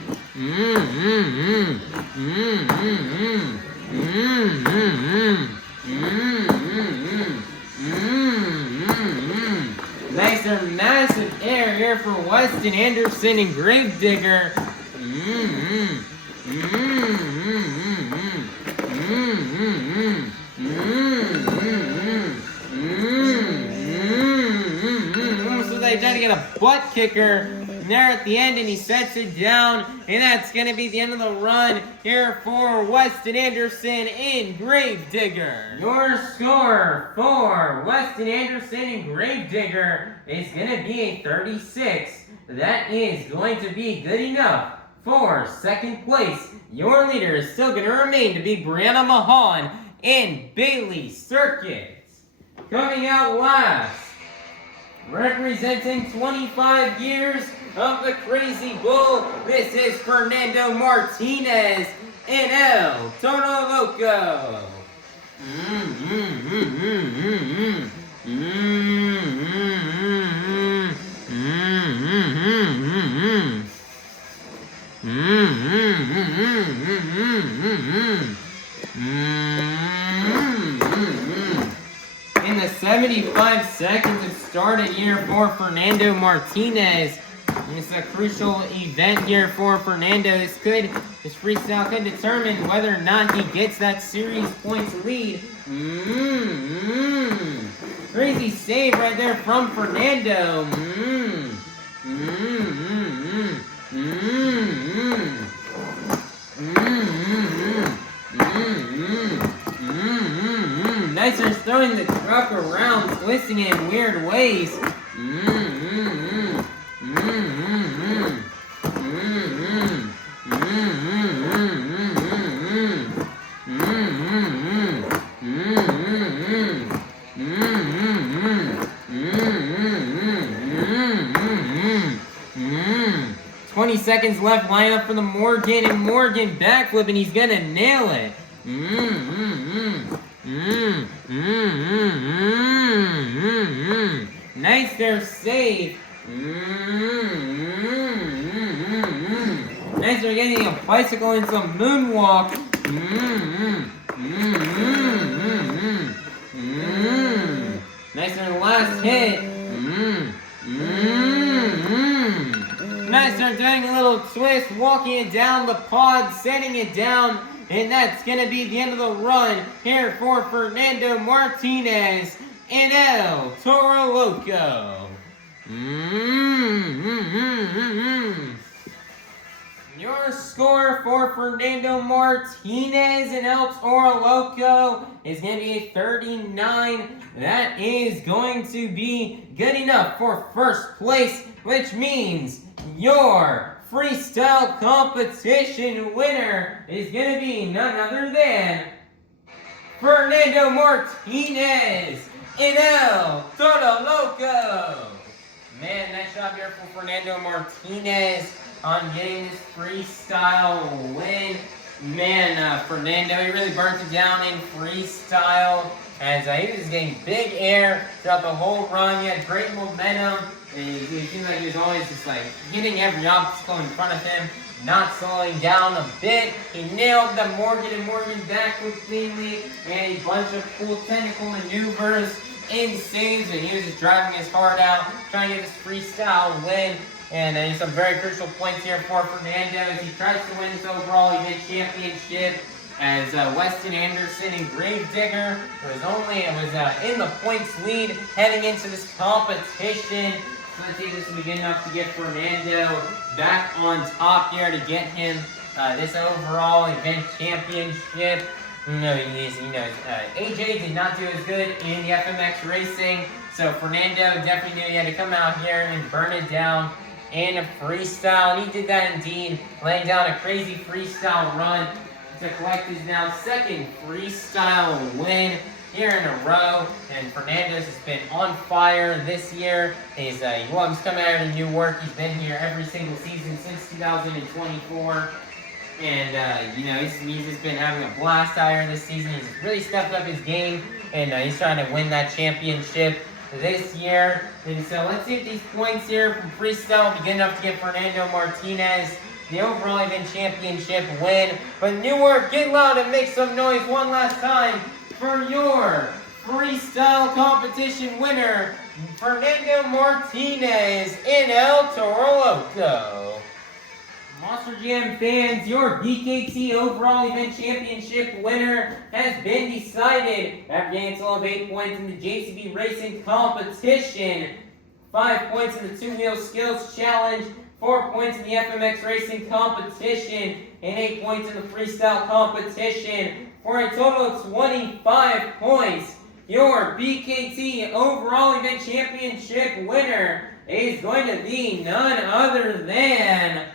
Nice and massive air here for Weston Anderson and Gravedigger. So they try to get a butt kicker there at the end, and he sets it down, and that's going to be the end of the run here for Weston Anderson and Gravedigger. Your score for Weston Anderson and Gravedigger is going to be a 36. That is going to be good enough for second place. Your leader is still going to remain to be Brianna Mahon and Bailey Circuits. Coming out last, representing 25 years of the Crazy Bull, this is Fernando Martinez and El Toro Loco. In the 75 seconds it started here for Fernando Martinez. It's a crucial event here for Fernando. This freestyle could determine whether or not he gets that series points lead. Crazy save right there from Fernando. Nice are throwing the truck around, twisting it in weird ways. Seconds left, line up for the Morgan, and Morgan backflip, and he's gonna nail it. Nice there save. Nice there getting a bicycle and some moonwalk. Nice there last hit. Nice, they're doing a little twist, walking it down the pod, setting it down, and that's going to be the end of the run here for Fernando Martinez and El Toro Loco. Your score for Fernando Martinez and El Toro Loco is going to be a 39. That is going to be good enough for first place, which means your freestyle competition winner is going to be none other than Fernando Martinez and El Toro Loco. Man, nice job here for Fernando Martinez on getting this freestyle win. Man, Fernando, he really burnt it down in freestyle as he was getting big air throughout the whole run. He had great momentum. It seemed like he was always just like hitting every obstacle in front of him, not slowing down a bit. He nailed the Morgan and Morgan backward cleanly, and a bunch of cool technical maneuvers and saves, and he was just driving his heart out, trying to get this freestyle win. And some very crucial points here for Fernando as he tries to win this overall event championship. As Weston Anderson and Gravedigger was in the points lead heading into this competition. So let's see if this will be good enough to get Fernando back on top here to get him this overall event championship. AJ did not do as good in the FMX Racing, so Fernando definitely knew he had to come out here and burn it down in a freestyle, and he did that indeed, laying down a crazy freestyle run to collect his now second freestyle win here in a row. And Fernandez has been on fire this year. He's coming out of Newark. He's been here every single season since 2024. And, he's just been having a blast out here this season. He's really stepped up his game, and he's trying to win that championship this year. And so let's see if these points here from freestyle will be good enough to get Fernando Martinez the overall event championship win. But Newark, get loud and make some noise one last time for your freestyle competition winner, Fernando Martinez in El Toro Loco. Monster Jam fans, your BKT overall event championship winner has been decided after getting a total of 8 points in the JCB Racing Competition, 5 points in the two-wheel skills challenge, 4 points in the FMX Racing Competition, and 8 points in the freestyle competition, for a total of 25 points. Your BKT overall event championship winner is going to be none other than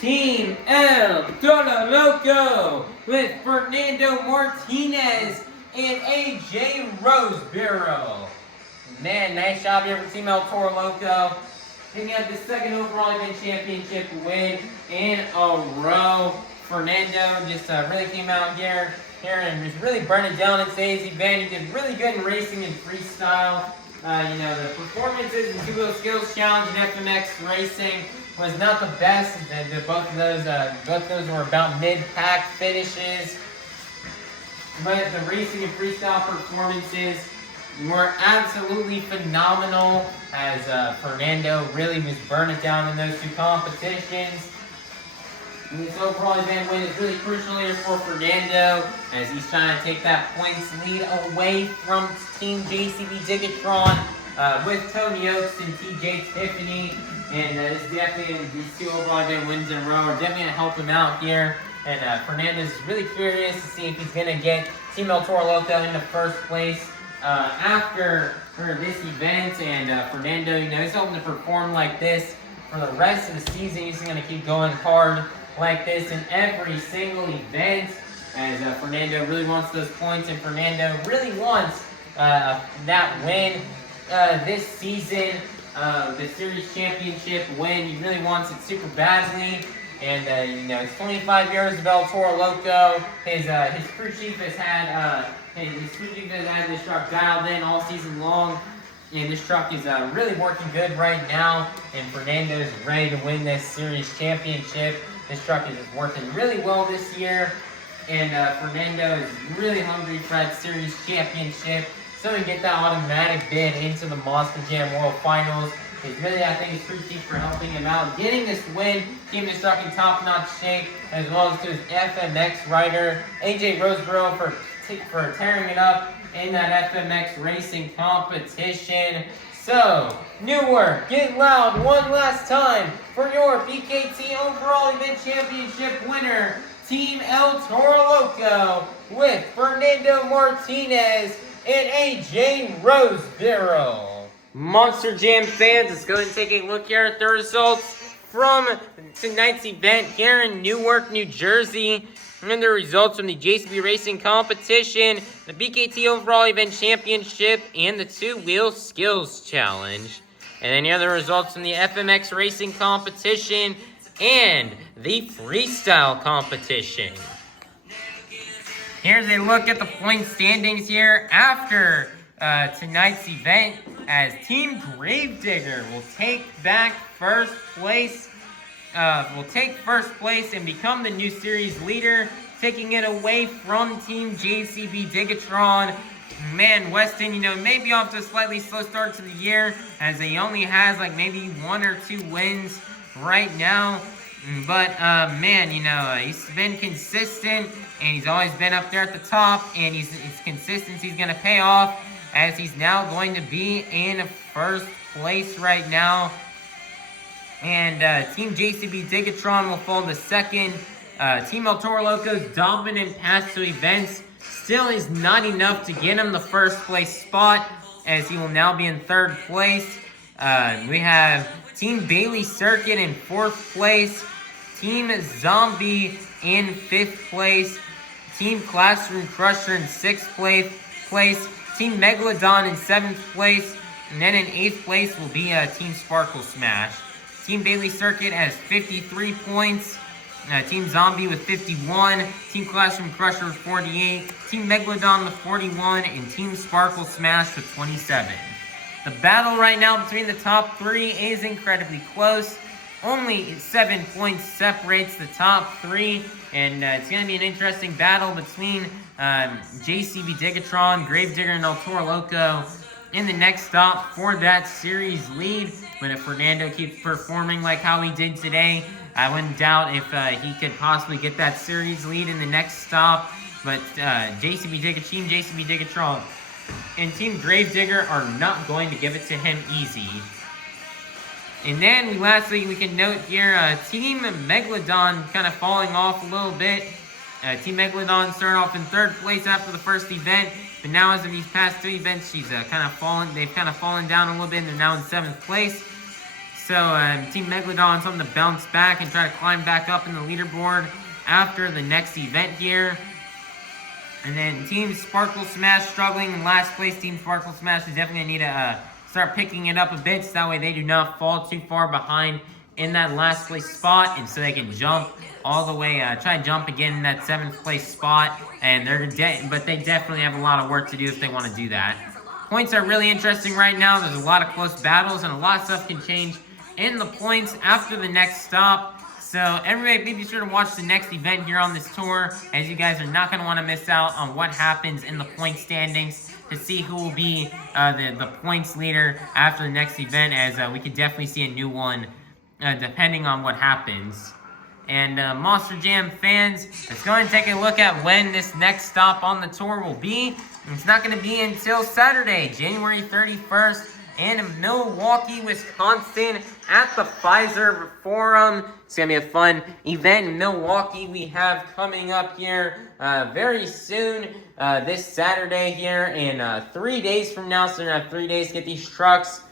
Team El Toro Loco with Fernando Martinez and AJ Roseborough. Man, nice job here for Team El Toro Loco. Picking up the second overall event championship win in a row. Fernando just really came out here and just really burned it down in today's event. He did really good in racing and freestyle. The performances in two-wheel skills challenge and FMX Racing was not the best. Both of those were about mid-pack finishes. But the racing and freestyle performances were absolutely phenomenal, as Fernando really was burning it down in those two competitions. And this overall event win is really crucial here for Fernando, as he's trying to take that points lead away from Team JCB DIGatron with Tony Ochs and TJ Tiffany. And this is definitely, these two overall event wins in a row are definitely going to help him out here. And Fernando's really curious to see if he's going to get Team El Toro Loco into first place after this event. And Fernando, he's hoping to perform like this for the rest of the season. He's going to keep going hard like this in every single event, as Fernando really wants those points, and Fernando really wants that win this season, the series championship win. He really wants it super badly. And he's 25 years of El Toro Loco. His crew chief has had this truck dialed in all season long. And this truck is really working good right now, and Fernando is ready to win this series championship. This truck is working really well this year, and Fernando is really hungry for that series championship, so he can get that automatic bid into the Monster Jam World Finals. He's really, I think, his crew chief for helping him out, getting this win, keeping this truck in top-notch shape, as well as to his FMX rider, AJ Roseborough, for tearing it up in that FMX Racing Competition. So, Newark, get loud one last time for your BKT overall event championship winner, Team El Toro Loco, with Fernando Martinez and AJ Roseborough. Monster Jam fans, let's go ahead and take a look here at the results from tonight's event here in Newark, New Jersey. And the results from the JCB Racing Competition, the BKT Overall Event Championship, and the Two-Wheel Skills Challenge. And then here are the results from the FMX Racing Competition and the Freestyle Competition. Here's a look at the point standings here after tonight's event, as Team Gravedigger will take back first place. Will take first place and become the new series leader, taking it away from Team JCB DIGatron. Man, Weston, may be off to a slightly slow start to the year, as he only has like maybe 1 or 2 wins right now. But man, he's been consistent, and he's always been up there at the top, and his consistency's gonna pay off, as he's now going to be in first place right now. And Team JCB DIGatron will fall to second. Team El Toro Loco's dominant past 2 events still is not enough to get him the first place spot, as he will now be in third place. We have Team Bailey Circuit in 4th place. Team Zombie in 5th place. Team Classroom Crusher in 6th place. Team Megalodon in 7th place. And then in 8th place will be Team Sparkle Smash. Team Bailey Circuit has 53 points. Team Zombie with 51. Team Classroom Crusher with 48. Team Megalodon with 41. And Team Sparkle Smash with 27. The battle right now between the top 3 is incredibly close. only 7 points separates the top 3, and it's going to be an interesting battle between JCB DIGatron, Gravedigger, and El Toro Loco in the next stop for that series lead. But if Fernando keeps performing like how he did today, I wouldn't doubt if he could possibly get that series lead in the next stop. But Team JCB DIGatron and Team Gravedigger are not going to give it to him easy. And then lastly, we can note here, Team Megalodon kind of falling off a little bit. Team Megalodon started off in 3rd place after the first event, but now as of these past 3 events, they've kind of fallen down a little bit, and they're now in 7th place. So Team Megalodon's on to bounce back and try to climb back up in the leaderboard after the next event here. And then Team Sparkle Smash struggling in last place. Team Sparkle Smash is definitely going to need to start picking it up a bit, so that way they do not fall too far behind in that last place spot, and so they can jump all the way, try and jump again in that 7th place spot. And but they definitely have a lot of work to do if they want to do that. Points are really interesting right now. There's a lot of close battles, and a lot of stuff can change in the points after the next stop. So everybody, please be sure to watch the next event here on this tour, as you guys are not going to want to miss out on what happens in the point standings to see who will be the points leader after the next event, as we could definitely see a new one depending on what happens. And Monster Jam fans, let's go ahead and take a look at when this next stop on the tour will be. It's not going to be until Saturday, January 31st, in Milwaukee, Wisconsin, at the Pfizer Forum. It's going to be a fun event in Milwaukee we have coming up here very soon, this Saturday here, in 3 days from now. So we're going to have 3 days to get these trucks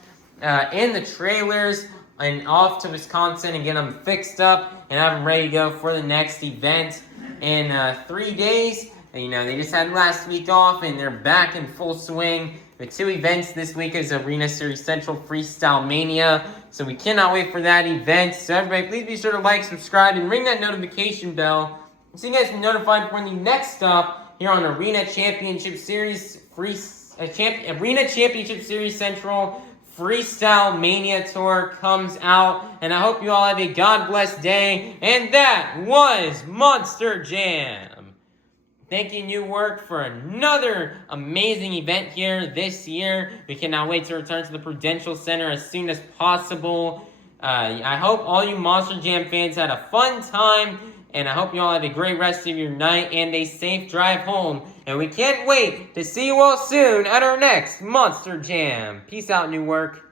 in the trailers and off to Wisconsin and get them fixed up and have them ready to go for the next event in 3 days. You know, they just had last week off, and they're back in full swing. The 2 events this week is Arena Series Central Freestyle Mania, so we cannot wait for that event. So everybody, please be sure to like, subscribe, and ring that notification bell so you guys can be notified for the next stop here on Arena Championship Series Arena Championship Series Central Freestyle Mania Tour comes out. And I hope you all have a God bless day. And that was Monster Jam. Thank you, Newark, for another amazing event here this year. We cannot wait to return to the Prudential Center as soon as possible. I hope all you Monster Jam fans had a fun time, and I hope you all have a great rest of your night and a safe drive home. And we can't wait to see you all soon at our next Monster Jam. Peace out, Newark.